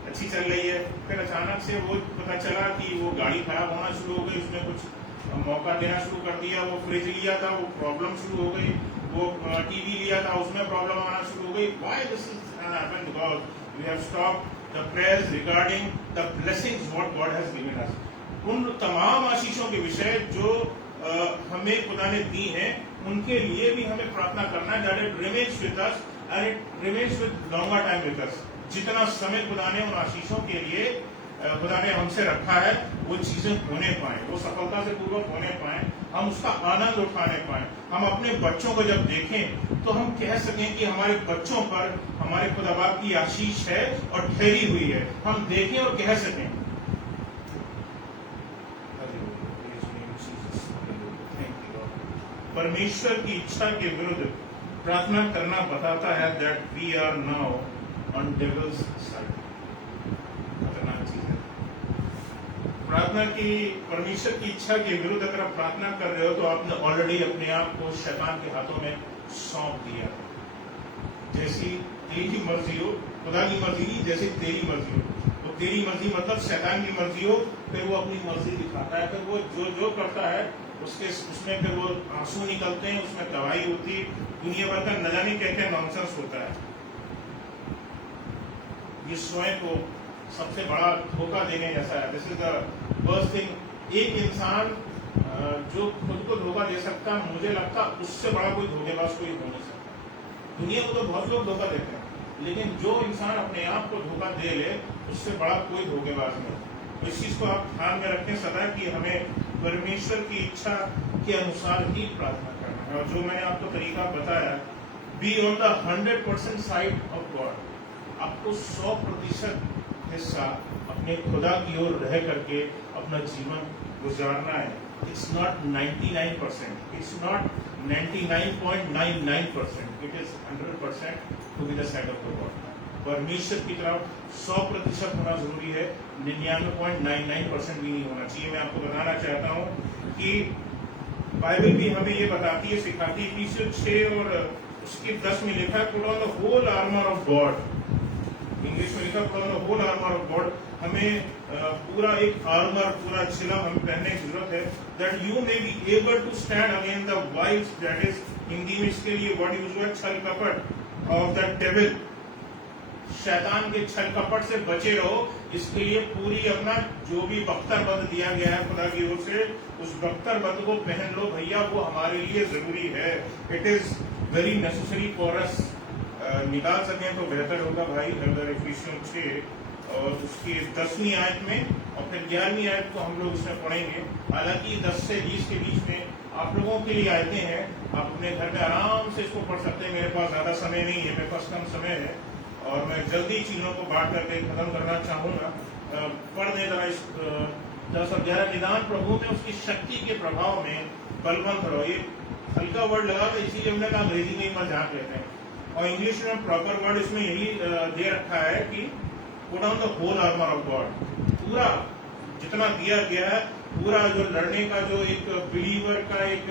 अच्छी चल रही है। फिर अचानक से वो पता चला कि वो गाड़ी खराब होना शुरू हो गई, उसने कुछ मौका देना शुरू कर दिया। वो फ्रिज लिया था, वो प्रॉब्लम शुरू हो गई, वो टीवी लिया था, उसमें प्रॉब्लम आना शुरू हो गई। Why this is happened? Because we have stopped the prayers regarding the blessings what God has given us. उन तमाम आशीषों के विषय जो हमें खुदा ने दी हैं, उनके लिए भी हमें प्रार्थना करना है, that it remains with us and it remains with longer time with us। जितना समय खुदा ने उन आशीषों के लिए खुदा ने हमसे रखा है वो चीजें होने पाए, वो सफलता से पूर्वक होने पाए, हम उसका आनंद उठाने पाए। हम अपने बच्चों को जब देखें तो हम कह सकें कि हमारे बच्चों पर हमारे खुदा बाप की आशीष है और ठहरी हुई है, हम देखें और कह सकें। परमेश्वर की इच्छा के विरुद्ध प्रार्थना करना बताता है that we are now on devil's side. खतरनाक चीज है प्रार्थना की। परमेश्वर की इच्छा के विरुद्ध अगर आप प्रार्थना कर रहे हो तो आपने ऑलरेडी अपने आप को शैतान के हाथों में सौंप दिया। जैसी तेरी मर्जी हो, खुदा की मर्जी नहीं, जैसे तेरी मर्जी हो। तो तेरी मर्जी मतलब शैतान की मर्जी हो, फिर वो अपनी मर्जी दिखाता है, फिर वो जो जो करता है उसमें फिर वो आंसू निकलते हैं, उसमें तबाही होती, दुनिया भर का न जाने क्या क्या नॉनसेंस होता है। ये स्वयं को सबसे बड़ा धोखा देने जैसा है। This is the worst thing. एक इंसान जो खुद को धोखा दे सकता है, मुझे लगता उससे बड़ा कोई धोखेबाज कोई हो नहीं सकता। दुनिया को तो बहुत लोग धोखा देते हैं, लेकिन जो इंसान अपने आप को धोखा दे ले उससे बड़ा कोई धोखेबाज नहीं। इस चीज को आप ध्यान में रखें सदा कि हमें परमेश्वर की इच्छा के अनुसार ही प्रार्थना करना है। और जो मैंने आपको तरीका बताया, be on the 100% side of God. आपको 100% हिस्सा अपने खुदा की ओर रह करके अपना जीवन गुजारना है। It's not 99%, it's not 99.99%, it is 100% to be the side of the God. परमेश्वर की तरफ 100% होना जरूरी है, 99.99% भी नहीं होना चाहिए। मैं आपको बताना चाहता हूँ कि बाइबल भी हमें ये बताती है, सिखाती है। इफिसियंस 6 और उसके 10 में लिखा है, put on the whole armour of God. English में लिखा put on the whole armour of God. हमें पूरा एक आर्मर, पूरा छिलम हमें पहनने की जरूरत है, that you may be able to stand against the wiles, that is Hindi में इसके लिए वर्ड यूज हुआ है छल कपट ऑफ द डेविल। शैतान के छल कपट से बचे रहो, इसके लिए पूरी अपना जो भी बख्तरबंद दिया गया है खुदा की ओर से, उस बख्तरबंद को पहन लो भैया, वो हमारे लिए जरूरी है। It is very necessary for us. निकाल सकें तो बेहतर होगा भाई। अगर इफिसियंस 6 और उसकी 10वीं आयत में और फिर 11वीं आयत को हम लोग उसमें पढ़ेंगे। हालांकि 10 से 20 के बीच में आप लोगों के लिए आयतें हैं, आप अपने घर में आराम से इसको पढ़ सकते हैं। मेरे पास ज्यादा समय नहीं है, मेरे पास कम समय है और मैं जल्दी चीजों को बांट करके खत्म करना चाहूंगा। पढ़ दें जरा इस 10 और 11। निदान प्रभु में उसकी शक्ति के प्रभाव में बलवंत रहो। ये हल्का वर्ड लगा था, इसीलिए हमने कहा अंग्रेजी में मत झांक लेते हैं, और इंग्लिश में प्रॉपर वर्ड इसमें यही दे रखा है कि put on the whole armour of God. पूरा जितना दिया गया है, पूरा जो लड़ने का, जो एक बिलीवर का, एक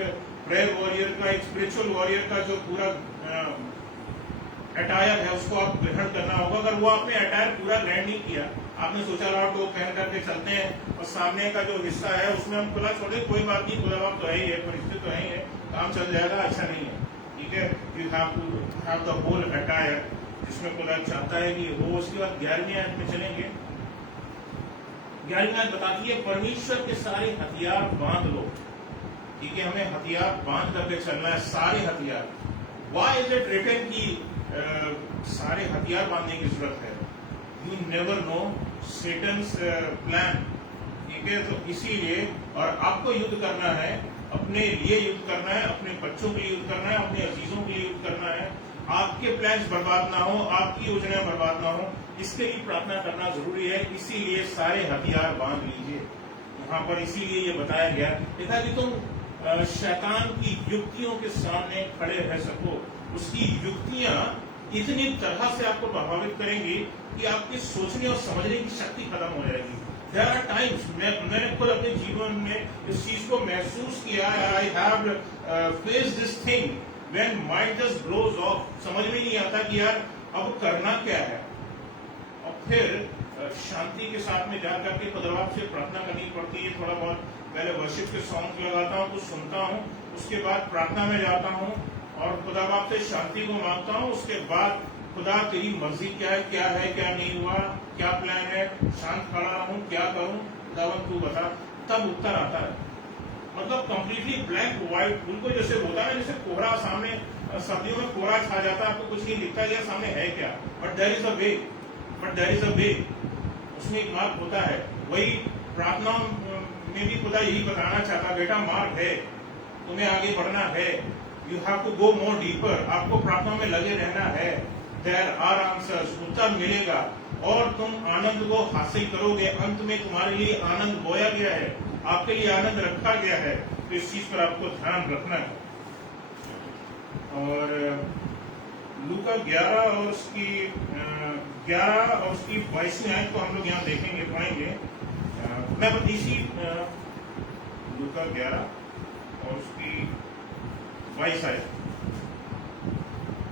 प्रेयर वॉरियर का, एक स्पिरिचुअल वॉरियर का जो पूरा अटायर है, उसको आप ग्रहण करना होगा। अगर वो आपने अटायर पूरा ग्रहण नहीं किया, आपने सोचा लॉर्ड को पहन करके चलते हैं और सामने का जो हिस्सा है उसमें हम खुला छोड़ दें, कोई बात नहीं, खुदा बाप तो है ही है, परिस्थिति तो है ही है, काम चल जाएगा, अच्छा नहीं है। ठीक है, you have to have the whole attire, जिसमें खुदा चाहता है कि वो। उसके बाद 11वीं आयत में चलेंगे। 11वीं आयत बताती है परमेश्वर के सारे हथियार बांध लो। ठीक है, हमें हथियार बांध करके चलना है, सारे हथियार। व्हाई इज इट रिटन कि सारे हथियार बांधने की जरूरत है? You never know Satan's plan. ठीक है, तो इसीलिए, और आपको युद्ध करना है, अपने लिए युद्ध करना है, अपने बच्चों के लिए युद्ध करना है, अपने अजीजों के लिए युद्ध करना है। आपके प्लान्स बर्बाद ना हो, आपकी योजनाएं बर्बाद ना हो, इसके लिए प्रार्थना करना जरूरी है। इसीलिए सारे हथियार बांध लीजिए। यहाँ पर इसीलिए ये बताया गया ताकि तुम शैतान की युक्तियों के सामने खड़े रह सको। उसकी युक्तियां इतनी तरह से आपको प्रभावित करेंगी कि आपके सोचने और समझने की शक्ति खत्म हो जाएगी। There are times, मैंने खुद अपने जीवन में इस चीज को महसूस किया। I have faced this thing when mind just blows off। समझ में नहीं आता कि यार अब करना क्या है। और फिर शांति के साथ में जा करके खुदा से प्रार्थना करनी पड़ती है। थोड़ा बहुत पहले वर्शिप के सॉन्ग लगाता हूँ, कुछ सुनता हूँ, उसके बाद प्रार्थना में जाता हूँ और खुदा बाप से शांति को मांगता हूँ। उसके बाद खुदा तेरी मर्जी क्या है, क्या नहीं हुआ, क्या प्लान है, शांत खड़ा हूँ, क्या करूँ, खुदावन तू बता। तब उत्तर आता है। मतलब कंप्लीटली ब्लैंक व्हाइट, उनको जैसे होता है जैसे कोहरा सामने, सर्दियों में कोहरा छा जाता है, आपको कुछ नहीं दिखता, या सामने है क्या, बट देयर इज अ वे, उसमें एक मार्ग होता है। वही प्रार्थना में भी खुदा यही बताना चाहता, बेटा मार्ग है, तुम्हें आगे बढ़ना है, you have to go more deeper, आपको प्रार्थना में लगे रहना है। देयर आर आंसर्स, उत्तर मिलेगा और तुम आनंद को हासिल करोगे। अंत में तुम्हारे लिए आनंद बोया गया है, आपके लिए आनंद रखा गया है, तो इस चीज पर आपको ध्यान रखना है। और लूका 11 और उसकी 22वीं आयत को हम लोग यहाँ देखेंगे, पाएंगे। मैं इसी लूका 11 और उसकी 22 आयत।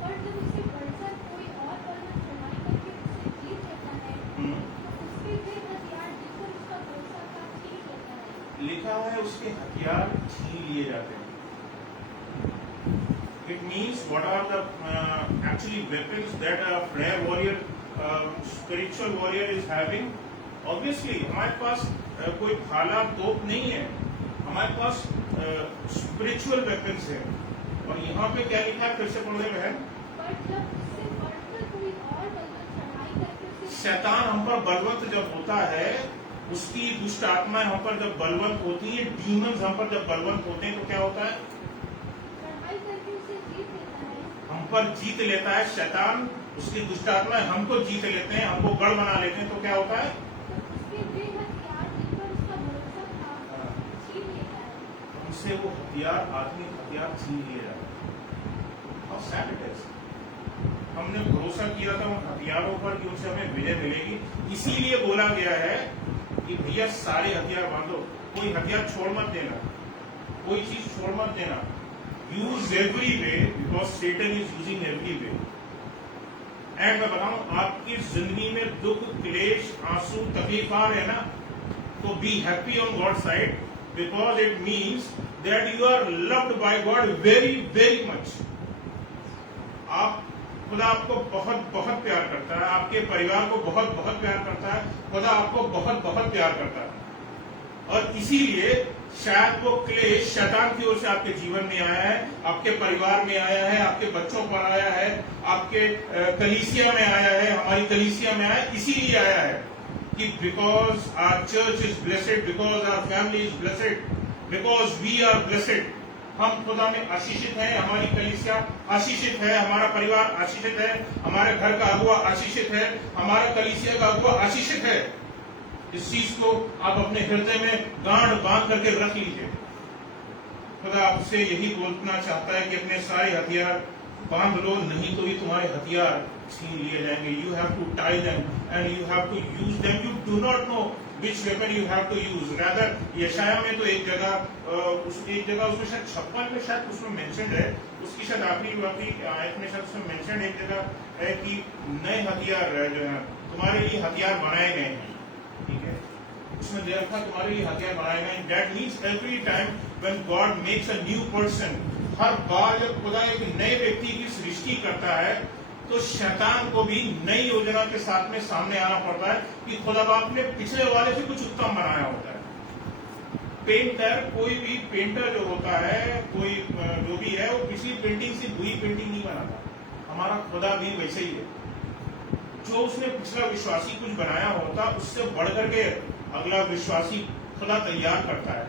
और जब उसे बढ़कर कोई और पर्वत चढ़ाई करके उसे जीत लेता है, तो उसके वे हथियार जीतकर उसका भरोसा का छीन लेता है। लिखा है उसके हथियार छीन लिए जाते हैं। It means what are the actually weapons that a prayer warrior, spiritual warrior is having? Obviously, हमारे पास कोई भाला तोप नहीं है, हमारे पास spiritual weapons है। और यहाँ पे क्या लिखा है, फिर से पढ़ रहे बहन। पर जब उससे बढ़कर कोई और पर्वत चढ़ाई करके उसे शैतान हम पर बलवंत जब होता है, उसकी दुष्ट आत्माएं हम पर जब बलवंत होती है, डीमंस हम पर जब बलवंत होते हैं, तो क्या होता है, चढ़ाई करके उसे जीत लेता है। हम पर जीत लेता है शैतान, उसकी दुष्ट आत्माएं हमको जीत लेते हैं, हमको गढ़ बना लेते हैं, तो क्या होता है, तो उसके वे हथियार जीतकर उसका भरोसा था छीन लेता है। हमसे वो हथियार, आत्मिक हथियार छीन लिए जाते हैं। How sad it is। हमने भरोसा किया था उन हथियारों पर कि उनसे हमें विजय मिलेगी, इसीलिए बोला गया है कि भैया सारे हथियार बांधो, कोई हथियार छोड़ मत देना, कोई चीज छोड़ मत देना। Use every way, because Satan is using every way. And मैं बताऊं, आपकी जिंदगी में दुख, क्लेश, आंसू, तकलीफ आ रहे हैं ना, तो be happy on God side, because it means that you are loved by God very very much. आप, खुदा आपको बहुत बहुत प्यार करता है, आपके परिवार को बहुत बहुत प्यार करता है, खुदा आपको बहुत बहुत प्यार करता है। और इसीलिए शायद वो क्लेश शैतान की ओर से आपके जीवन में आया है, आपके परिवार में आया है, आपके बच्चों पर आया है, आपके कलीसिया में आया है, हमारी कलीसिया में आया है, इसीलिए आया है कि because our church is blessed, because our family is blessed, because we are blessed. हम खुदा में आशीषित हैं, हमारी कलीसिया आशीषित है, हमारा परिवार आशीषित है, हमारे घर का अगुआ आशीषित है, हमारा कलीसिया का अगुआ आशीषित है। इस चीज को आप अपने हृदय में गांठ बांध करके रख लीजिए। खुदा आपसे यही बोलना चाहता है कि अपने सारे हथियार बांध लो, नहीं तो ये तुम्हारे हथियार छीन लिए जाएंगे। You have to tie them and you have to use them. You do not know which weapon you have to use। rather यशाया में तो एक जगह उसमें शायद 56 में शायद उसमें मेंशन्ड है, उसकी शायद आखिरी आयत में शायद उसमें मेंशन्ड एक जगह है कि नए हथियार जो है तुम्हारे लिए हथियार बनाए गए हैं, ठीक है, उसमें दिया था तुम्हारे लिए हथियार बनाए गए हैं। That means every time when God makes a new person, हर बार जब खुदा एक नए व्यक्ति की सृष्टि करता है, तो शैतान को भी नई योजना के साथ में सामने आना पड़ता है कि खुदा बाप ने पिछले वाले से कुछ उत्तम बनाया होता है। पेंटर, कोई भी पेंटर जो होता है, कोई जो भी है, वो पिछली पेंटिंग से बुरी पेंटिंग नहीं बनाता। हमारा खुदा भी वैसे ही है, जो उसने पिछला विश्वासी कुछ बनाया होता, उससे बढ़ करके अगला विश्वासी खुदा तैयार करता है।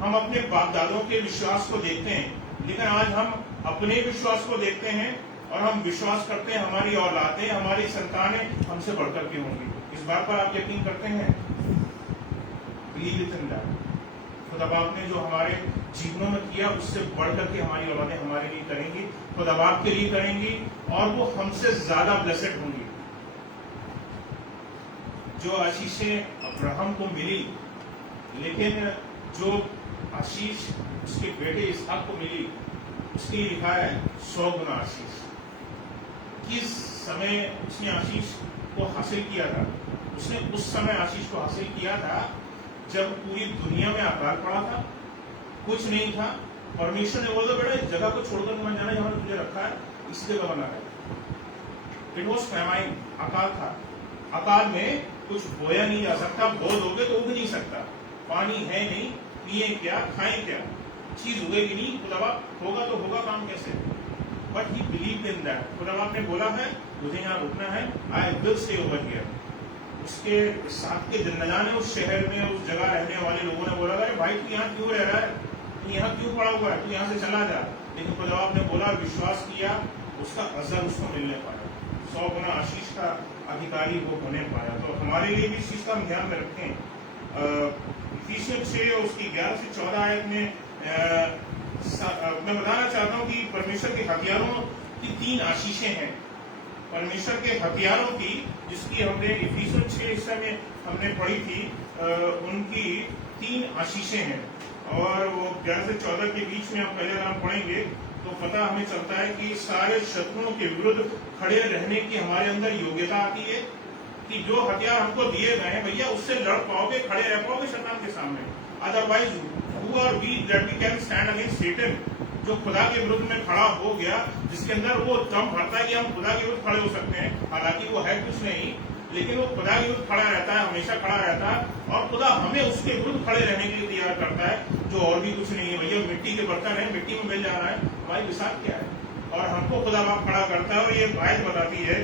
हम अपने बाप दादों के विश्वास को देखते हैं, लेकिन आज हम अपने विश्वास को देखते हैं और हम विश्वास करते हैं हमारी औलादें, हमारी संतानें हमसे बढ़कर के होंगी। इस बात पर आप यकीन करते हैं? Believe it in that. खुदा बाप ने जो हमारे जीवनों में किया, उससे बढ़कर के हमारी औलादें हमारे लिए करेंगी, खुदा बाप के लिए करेंगी, और वो हमसे ज्यादा ब्लेसेड होंगी। जो आशीषें अब्राहम को मिली, लेकिन जो आशीष उसके बेटे इसहाक को मिली, उसके लिए लिखा है 100 गुना आशीष। किस समय उसने आशीष को हासिल किया था? उसने उस समय आशीष को हासिल किया था जब पूरी दुनिया में अकाल पड़ा था, कुछ नहीं था। परमेश्वर ने बोला, बेटा इस जगह को छोड़कर मत जाना, जहां तुझे रखा है, इस जगह बना है। इट वॉज फैमाइन, अकाल था। अकाल में कुछ बोया नहीं जा सकता, बो दोगे तो उग नहीं सकता, पानी है नहीं, पिए क्या, खाएं क्या, चीज उगेगी नहीं। खुदा होगा तो होगा काम कैसे? But he believed in that. खुदा ने बोला है मुझे यहाँ रुकना है, I will stay over here. उसके साथ के न जाने उस शहर में उस जगह रहने वाले लोगों ने बोला, अरे भाई तू यहाँ क्यों रह रहा है, तू यहाँ क्यों पड़ा हुआ है, तू यहाँ से चला जा। लेकिन खुदावंद ने बोला, विश्वास किया, उसका अजर उसको मिलने पाया, 100 गुना आशीष का अधिकारी वो होने पाया। तो हमारे लिए भी इस चीज का हम ध्यान में रखें। इफिसियंस 6 उसकी 11 से 14 आयत में मैं बताना चाहता हूँ कि परमेश्वर के हथियारों की 3 आशीषें हैं। परमेश्वर के हथियारों की, जिसकी हमने इफिसियंस 6 हिस्से में हमने पढ़ी थी, उनकी 3 आशीषें हैं। और वो 11 से 14 के बीच में हम पहले हम पढ़ेंगे तो पता हमें चलता है कि सारे शत्रुओं के विरुद्ध खड़े रहने की हमारे अंदर योग्यता आती है कि जो हथियार हमको दिए गए हैं भैया, उससे लड़ पाओगे, खड़े रह पाओगे शैतान के सामने। Otherwise who are we that we can stand against Satan. जो खुदा के विरुद्ध में खड़ा हो गया, जिसके अंदर वो दम भरता है कि हम खुदा के विरुद्ध खड़े हो सकते हैं, हालांकि वो है कुछ नहीं, लेकिन वो खुदा के विरुद्ध खड़ा रहता है, हमेशा खड़ा रहता है, और खुदा हमें उसके विरुद्ध खड़े रहने के लिए तैयार करता है, जो और भी कुछ नहीं है। भैया मिट्टी के बर्तन है, मिट्टी में मिल जा रहा है, हमारी विसाख क्या है, और हमको खुदा बाप खड़ा करता है। और ये आयत बताती है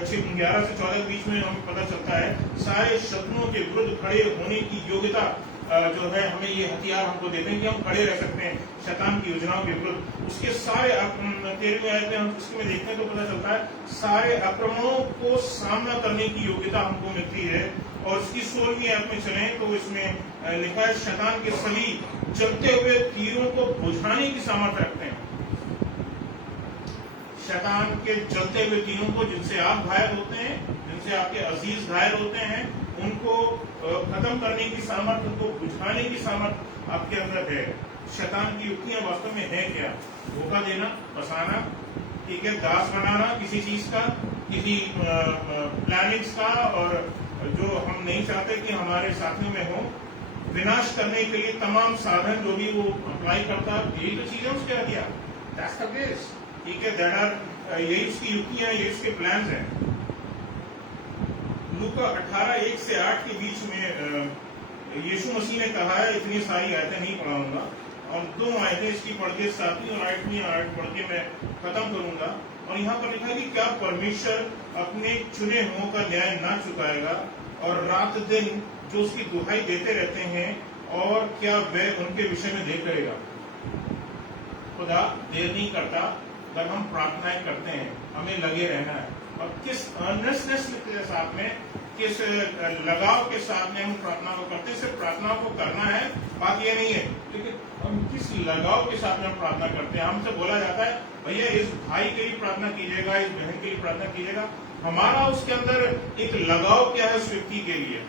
11 से 14 के बीच में हमें पता चलता है सारे शत्रुओं के विरुद्ध खड़े होने की योग्यता जो है हमें ये हथियार हमको देते हैं कि हम खड़े रह सकते हैं शैतान की योजनाओं के विरुद्ध। उसके सारे 13वीं आयत में हम इसमें देखते हैं तो पता चलता है सारे आक्रमणों को सामना करने की योग्यता हमको मिलती है। और उसकी 16वीं आयत में चलें तो इसमें लिखा है, शैतान के सभी चलते हुए तीरों को बुझाने की सामर्थ्य रखते हैं। शैतान के चलते हुए तीरों को, जिनसे आप घायल होते हैं, जिनसे आपके अजीज घायल होते हैं, उनको खत्म करने की सामर्थ्य, उनको बुझाने की सामर्थ्य आपके अंदर है। शैतान की युक्तियां वास्तव में है क्या? धोखा देना, फंसाना, ठीक है, दास बनाना किसी चीज का, किसी प्लानिंग्स का, और जो हम नहीं चाहते कि हमारे साथियों में हो, विनाश करने के लिए तमाम साधन जो भी वो अप्लाई करता है, यही तो चीजें उसके हथियार, दैट्स द बेस, ठीक है, दैट आर, यही उसकी युक्तियां, यही उसके प्लान्स हैं। लूका 18:1 से 8 के बीच में यीशु मसीह ने कहा है, इतनी सारी आयतें नहीं पढ़ाऊंगा, और 2 आयतें इसकी पढ़ के 7वीं और 8वीं आयत पढ़ के मैं खत्म करूंगा। और यहाँ पर लिखा है कि क्या परमेश्वर अपने चुने हुओं का न्याय ना चुकाएगा, और रात दिन जो उसकी दुहाई देते रहते हैं, और क्या वह उनके विषय में देर करेगा? खुदा देर नहीं करता। जब हम प्रार्थनाएं करते हैं, हमें लगे रहना है, और किस अर्नेस्टनेस के साथ में, किस लगाव के साथ में हम प्रार्थना को करते हैं। सिर्फ प्रार्थना को करना है, बात ये नहीं है, लेकिन हम किस लगाव के साथ में हम प्रार्थना करते हैं। हमसे बोला जाता है भैया इस भाई के लिए प्रार्थना कीजिएगा, इस बहन के लिए प्रार्थना कीजिएगा। हमारा उसके अंदर एक लगाव क्या है उस व्यक्ति के लिए?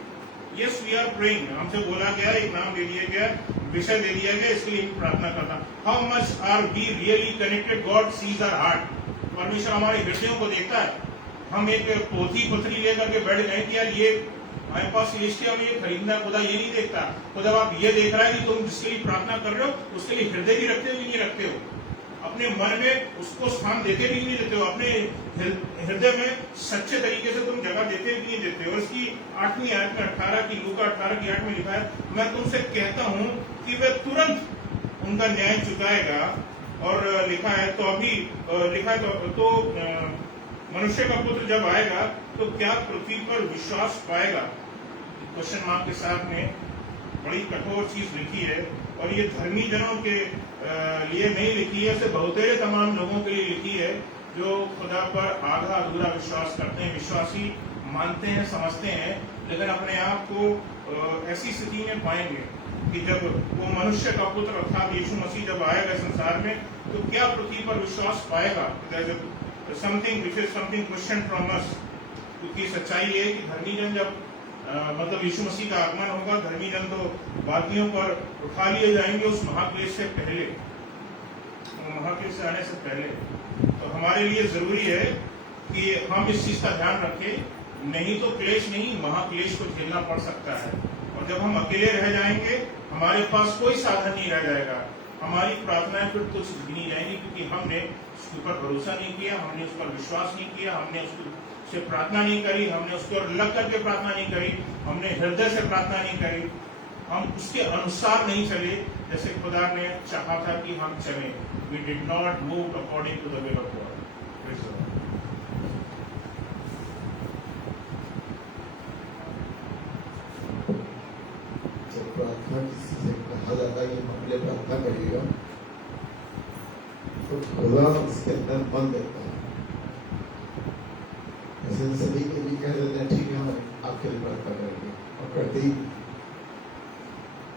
यस वी आर प्रेइंग, हमसे बोला गया, एक नाम दे दिया गया, विषय दे दिया गया, इसके लिए प्रार्थना करना। How much are we really connected? God sees our heart. परमेश्वर हमारे हृदयों को देखता है। हम एक पोथी पथरी लेकर के बैठ गए कि यार ये हमारे पास एशिया में ये खरीदना, खुदा ये नहीं देखता। खुदा आप ये देख रहा है कि तुम जिसके लिए प्रार्थना कर रहे हो उसके लिए हृदय भी रखते हो कि नहीं रखते हो, अपने मन में उसको स्थान देते भी नहीं देते हो, अपने हृदय में सच्चे तरीके से तुम जगह देते भी नहीं देते हो। इसकी 8वीं आयत में 18 की, लूका 18 की 8 में लिखा है, मैं तुमसे कहता हूँ कि वह तुरंत उनका न्याय चुकाएगा। और लिखा है तो अभी लिखा है तो मनुष्य का पुत्र जब आएगा तो क्या पृथ्वी पर विश्वास पाएगा? क्वेश्चन मार्क के साथ में बड़ी कठोर चीज लिखी है, और ये धर्मी जनों के लिए नहीं लिखी है, सिर्फ बहुतेरे तमाम लोगों के लिए लिखी है जो खुदा पर आधा अधूरा विश्वास करते हैं, विश्वासी मानते हैं, समझते हैं, लेकिन अपने आप को ऐसी स्थिति में पाएंगे कि जब वो मनुष्य का पुत्र अर्थात यीशु मसीह जब आएगा संसार में, तो क्या पृथ्वी पर विश्वास पाएगा? Something which is something question from us. क्योंकि सच्चाई है कि धर्मी जन जब मतलब यीशु मसीह का आगमन होगा, धर्मी जन तो बागियों पर उठा लिए जाएंगे उस महाक्लेश से पहले, महाक्लेश से आने से पहले। तो हमारे लिए जरूरी है कि हम इस चीज का ध्यान रखें, नहीं तो क्लेश नहीं, महाक्लेश को झेलना पड़ सकता है। और जब हम अकेले रह जाएंगे, हमारे पास कोई साधन नहीं रह जाएगा, हमारी प्रार्थनाएं फिर तुच्छ गिनी जाएंगी, क्योंकि हमने उसके ऊपर भरोसा नहीं किया, हमने उस पर विश्वास नहीं किया, हमने उससे प्रार्थना नहीं करी, हमने उसके और लग करके प्रार्थना नहीं करी, हमने हृदय से प्रार्थना नहीं करी, हम उसके अनुसार नहीं चले जैसे खुदा ने चाहा था कि हम चले। We did not move according to the will of God. प्रार्थना किसी से कहा जाता है कि हम अपने प्रार्थना करिएगा, तो खुदा उसके अंदर मन देता है। ऐसे सभी के लिए कह देते हैं ठीक है हम आपके लिए प्रार्थना करेंगे, और करते ही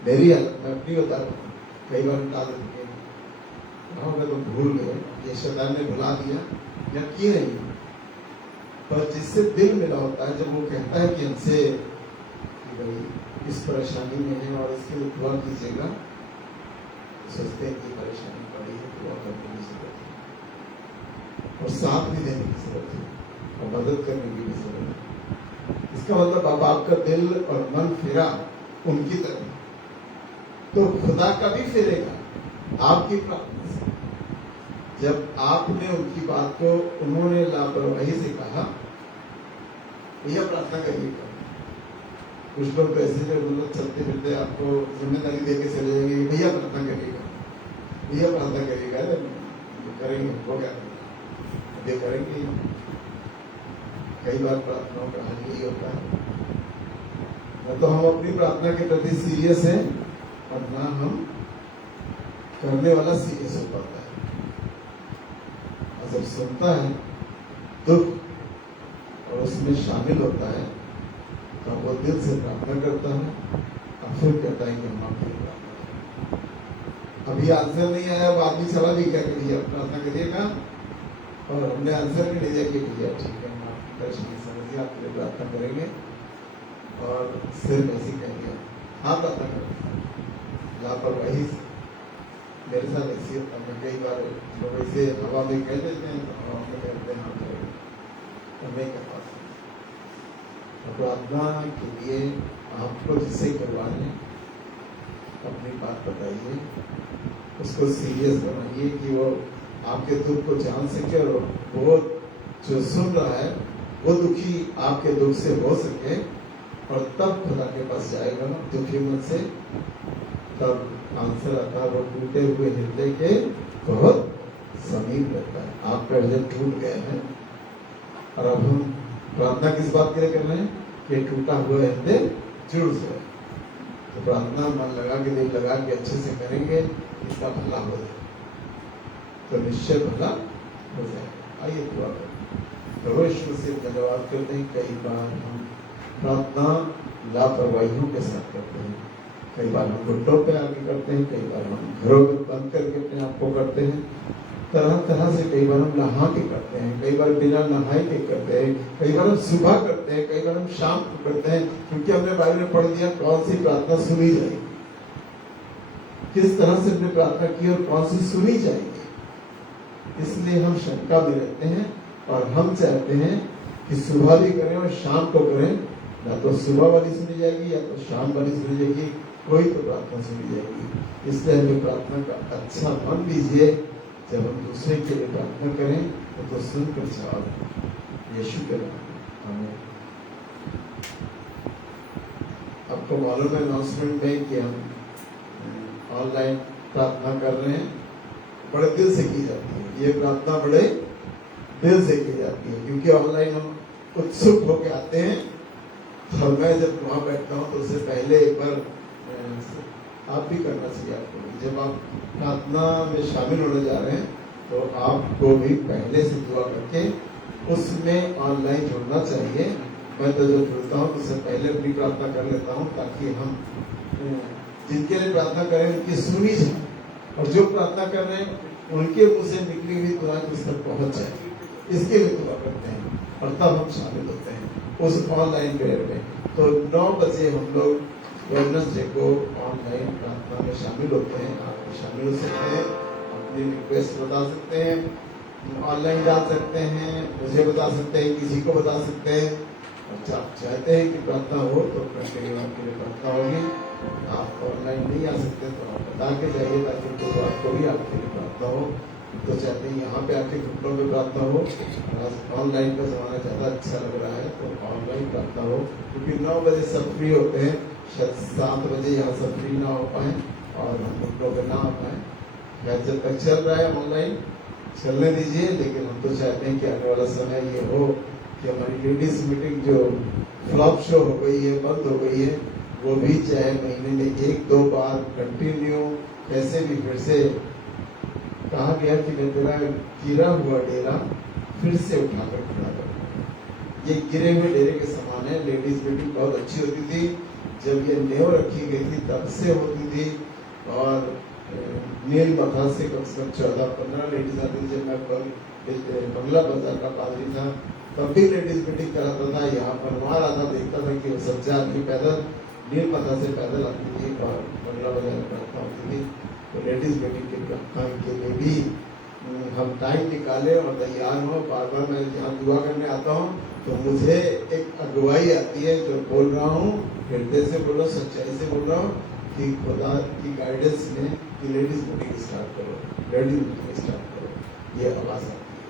मेरी हालत मैं अपनी बता रहा हूँ, कई बार टाल देते होगा तो भूल गए, ये शैतान ने भुला दिया या किए नहीं, पर जिससे दिल मिला होता है, जब वो कहता है कि हमसे कि भाई इस परेशानी में है और इसके लिए दुआ कीजिएगा, सोचते हैं कि परेशानी पड़ी है, दुआ करने की जरूरत है और साथ भी देने की जरूरत है और मदद करने की भी जरूरत है। इसका मतलब अब आपका दिल और मन फिरा उनकी तरफ, तो खुदा का भी फिरेगा आपकी प्रार्थना से। जब आपने उनकी बात को, उन्होंने लापरवाही से कहा भैया प्रार्थना करिएगा, कुछ लोग तो ऐसे मतलब चलते फिरते आपको जिम्मेदारी दे के चले जाएंगे, भैया प्रार्थना करिएगा, भैया प्रार्थना करिएगा, करेंगे वो क्या ये करेंगे। कई बार प्रार्थनाओं का हाल यही होता है, न तो हम अपनी प्रार्थना के प्रति सीरियस है और ना हम करने वाला सीरियस हो पाता है। और जब सुनता है दुख और उसमें शामिल होता है, तो वो दिल से प्रार्थना करता है और फिर कहता है कि हम आपके लिए प्रार्थना करें। अभी आंसर नहीं आया, अब आदमी चला भी क्या करिए प्रार्थना करिएगा, और हमने आंसर भी नहीं दिया कि भैया ठीक है हम आपकी परेशानी समझिए, आपके लिए प्रार्थना करेंगे, और सिर्फ ऐसे कहेंगे हाँ प्रार्थना करेंगे। लापरवाही से मेरे साथ ऐसी होता है, कई बार लोग ऐसे हवा में कह देते हैं, तो हवा में कहते हैं हाँ करेंगे, तो नहीं कर पाते। प्रार्थना के लिए आपको जिससे करवाने अपनी बात बताइए, उसको सीरियस बनाइए कि वो आपके दुख को जान सके और वो जो सुन रहा है वो दुखी आपके दुख से हो सके, और तब खुदा के पास जाएगा दुखी मन से, तब आंसर आता है। वो टूटे हुए हृदय के बहुत समीप रहता है। आपका हृदय टूट गया है, और अब हम प्रार्थना किस बात के लिए कर रहे हैं कि टूटा हुआ हृदय जुड़ जाए। तो प्रार्थना मन लगा के, दिल लगा के अच्छे से करेंगे, इसका भला हो जाए तो निश्चय भला हो जाए। आइए दुआ करें। प्रभु यीशु से धन्यवाद करते हैं। कई बार हम प्रार्थना लापरवाहियों के साथ करते हैं, कई बार हम घुटनों पे आके करते हैं, कई बार हम घरों में बंद करके अपने आप को करते हैं, तरह तरह से कई बार हम नहा के करते हैं, कई बार बिना नहाए के करते हैं, कई बार हम सुबह करते हैं, कई बार हम शाम को करते हैं, क्योंकि हमने बाइबल में पढ़ दिया कौन सी प्रार्थना सुनी जाएगी, किस तरह से हमने प्रार्थना की और कौन सी सुनी जाएगी। इसलिए हम शंका में रहते हैं, और हम चाहते हैं कि सुबह भी करें और शाम को करें, ना तो सुबह वाली सुनी जाएगी या तो शाम वाली सुनी जाएगी, कोई तो प्रार्थना सुनी जाएगी। इसलिए हमें प्रार्थना का अच्छा मन दीजिए, जब हम दूसरे के लिए प्रार्थना करें तो सुनकर जवाब यीशु के नाम में। आपको मालूम है अनाउंसमेंट में कि हम ऑनलाइन प्रार्थना कर रहे हैं, बड़े दिल से की जाती है ये प्रार्थना, बड़े दिल से की जाती है, क्योंकि ऑनलाइन हम उत्सुक होकर आते हैं। और मैं जब वहाँ बैठता हूँ तो उससे पहले एक बार आप भी करना चाहिए आपको, जब आप प्रार्थना में शामिल होने जा रहे हैं तो आपको भी पहले से दुआ करके उसमें ऑनलाइन जुड़ना चाहिए। मैं तो जब जुड़ता हूँ उससे पहले अपनी प्रार्थना कर लेता हूँ, ताकि हम जिनके लिए प्रार्थना करें उनकी सुनी जाए, और जो प्रार्थना कर रहे हैं उनके मुंह से निकली हुई दुआ उस तक पहुँच जाए, इसके लिए दुआ करते हैं, और तब हम शामिल होते हैं उस ऑनलाइन प्रेयर में। तो 9 बजे हम लोग वेडनेसडे को ऑनलाइन प्रार्थना में शामिल होते हैं। आप शामिल हो सकते हैं, अपनी रिक्वेस्ट बता सकते हैं, ऑनलाइन डाल सकते हैं, मुझे बता सकते हैं, किसी को बता सकते हैं। अच्छा, आप चाहते हैं कि प्रार्थना हो तो कंटिन्यू आपके लिए प्रार्थना होगी। आप ऑनलाइन नहीं आ सकते तो आप बता के जाइए, ताकि तो आपको भी आपके लिए प्रार्थना हो। तो चाहते हैं यहाँ पे आके घुटनों में प्रार्थना हो, ऑनलाइन का जमाना ज़्यादा अच्छा लग रहा है तो ऑनलाइन प्रार्थना हो, क्योंकि 9 बजे सब फ्री होते हैं, शायद 7 बजे यहाँ सब फ्री ना हो पाए और हम घुटनों पे ना आ पाए। जब तक चल रहा है ऑनलाइन चलने दीजिए, लेकिन हम तो चाहते हैं कि आने वाला समय ये हो कि हमारी लेडीज मीटिंग जो फ्लॉप शो हो गई है, बंद हो गई है, वो भी चाहे महीने में 1-2 बार कंटिन्यू कैसे भी फिर से कहा गया कि मैं तेरा गिरा हुआ डेरा फिर से उठाकर खड़ा करूंगा। ये गिरे हुए डेरे के समान है। लेडीज मीटिंग बहुत अच्छी होती थी, जब ये नेव रखी गई थी तब से होती थी, और नील मथा से कम से कम 14-15 लेडीज आती थी। जब मैं बंगला बाजार का पादरी था तब भी लेडीज मीटिंग कराता था। यहाँ बनवा रहा था, देखता था कि वो सब्जा आदमी पैदल नील मथा से पैदल आती थी, बंगला बाजार में प्रार्थना होती थी। तो लेडीज मीटिंग के प्रार्थना के लिए भी हम टाइम निकाले और तैयार हो। बार बार मैं यहाँ दुआ करने आता हूँ तो मुझे एक अगुवाई आती है, जो बोल रहा हूँ हृदय से बोलो, सच्चाई से बोल रहा हूँ कि खुदा की गाइडेंस में कि लेडीज मीटिंग स्टार्ट करो, लेडीज मीटिंग स्टार्ट करो, ये आवाज़ आती है।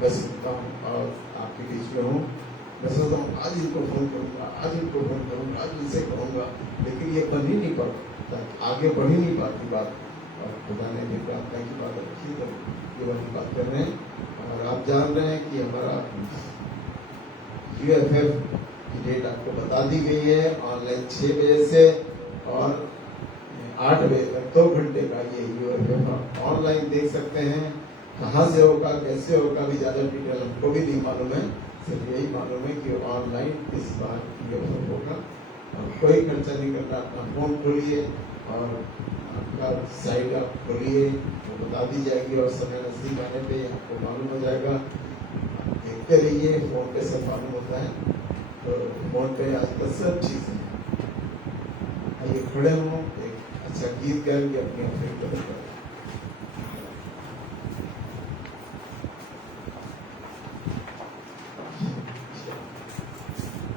मैं सुनता हूँ और आपके बीच में हूँ। मैं सोचता हूँ आज इनको फोन करूँगा, आज इनको फोन करूँगा, आज इनसे कहूँगा, लेकिन ये बन ही नहीं पाता, आगे बढ़ ही नहीं पाती बात। और खुदा ने भी प्रार्थना की बात रखी तो ये वाली बात कर रहे हैं। और आप जान रहे हैं कि हमारा UFF की डेट आपको बता दी गई है, ऑनलाइन 6 बजे से और 8 बजे तक 2 घंटे का ये UFF ऑनलाइन देख सकते हैं। कहाँ से होगा, कैसे होगा, भी ज़्यादा डिटेल हमको भी नहीं मालूम है, सिर्फ यही मालूम है कि ऑनलाइन इस बार UFF होगा। और कोई खर्चा नहीं करना, अपना फोन खोलिए और आपका साइट आप खोलिए, वो बता दी जाएगी और समय नजदीक आने पे आपको मालूम हो जाएगा। देखते रहिए, फोन पे सब मालूम होता है, तो फोन पे आजकल सब चीज़ है। आइए खड़े हों, एक अच्छा गीत गाएंगे अपनी अपनी तरफ।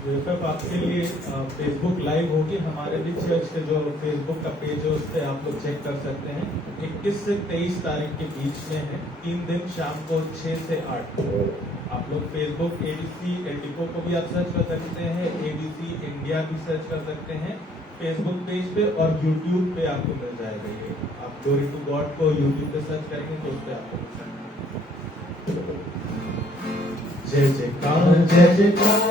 UFF आपके लिए फेसबुक लाइव होगी। हमारे भी चर्च के जो फेसबुक का पेज है उस पर आप लोग चेक कर सकते हैं। 21 से 23 तारीख के बीच में है, 3 दिन शाम को 6 से 8। आप लोग फेसबुक ADC एल्डिको को भी आप सर्च कर सकते हैं, ADC इंडिया भी सर्च कर सकते हैं फेसबुक पेज पे, और यूट्यूब पे आपको मिल जाएगा। ये आप ग्लोरी टू गॉड को यूट्यूब पे सर्च करेंगे तो उस पर आपको मिल जाएगा। जय जयकार, जय जयकार,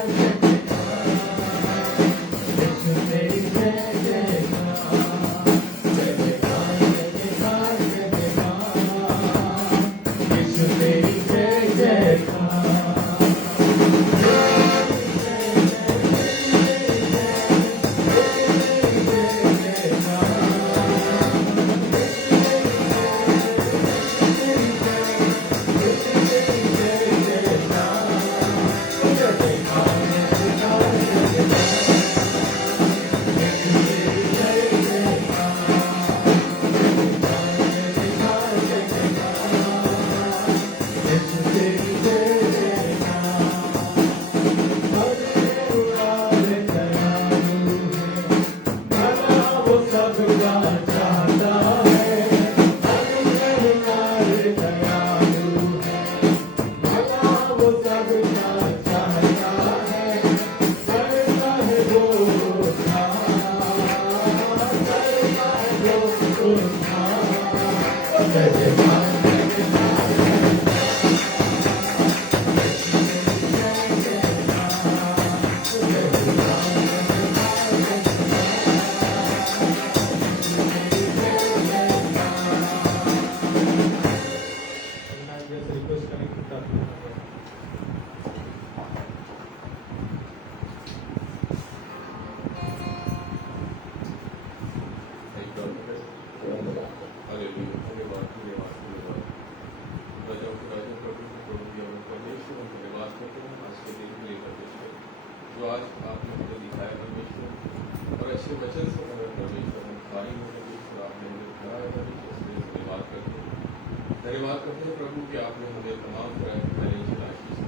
धन्यवाद करते हैं प्रभु कि आपने हमें तमाम तरह की फाइनेंशियल आशीष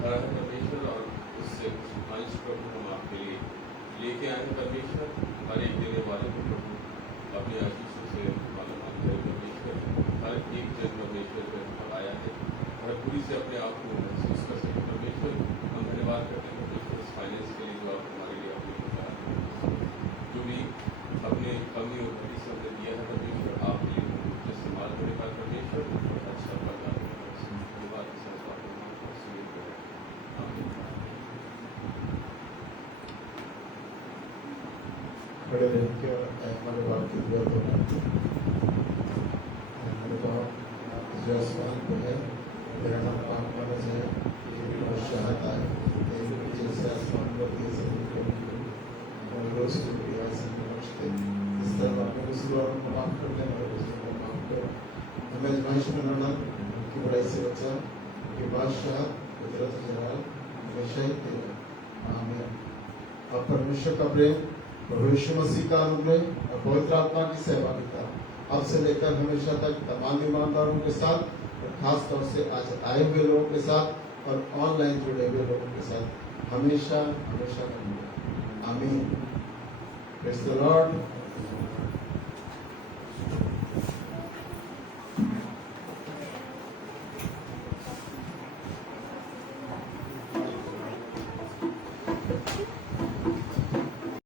करा है परमेश्वर, और उससे कुछ अंश प्रभु हम आपके लिए लेके आए हैं परमेश्वर। हर एक देने वाले को प्रभु अपनी आशीषों से माला माल करें परमेश्वर। हर एक जन परमेश्वर पर आया है, हर पूरी से अपने आप को महसूस कर सके परमेश्वर। हम धन्यवाद करते हैं परमेश्वर इस फाइनेंस के लिए जो आप हमारे लिए आपने बताया, जो भी अपने कमी और घटी से हमने दिया है परमेश्वर, आपके लिए इस्तेमाल करने का परमेश्वर अच्छा बता धन्यवाद के साथ के हमारे बाप की दुआ तो मैंने कहा जो आसमान पे है मेरा नाम पाक माना जाए मेरी बादशाहत आए जैसे आसमान पर जैसे रोज की प्रिया से नमस्ते इस तरह अपने गुस्सेवालों को माफ कर दें हमारे गुस्से को माफ कर हमें आजमाइश में न डाल की बुराई से बचा कि बादशाह कुदरत जलाल हमेशा ही तेरा आमीन। अब परमेश्वर का प्रेम प्रभु यीशु मसीह का अनुग्रह और पवित्र आत्मा की सहभागिता अब से लेकर हमेशा तक तमाम ईमानदारों के साथ और खास तौर से आज आए हुए लोगों के साथ और ऑनलाइन जुड़े हुए लोगों के साथ हमेशा हमेशा बनी रहे। आमीन। Praise the Lord.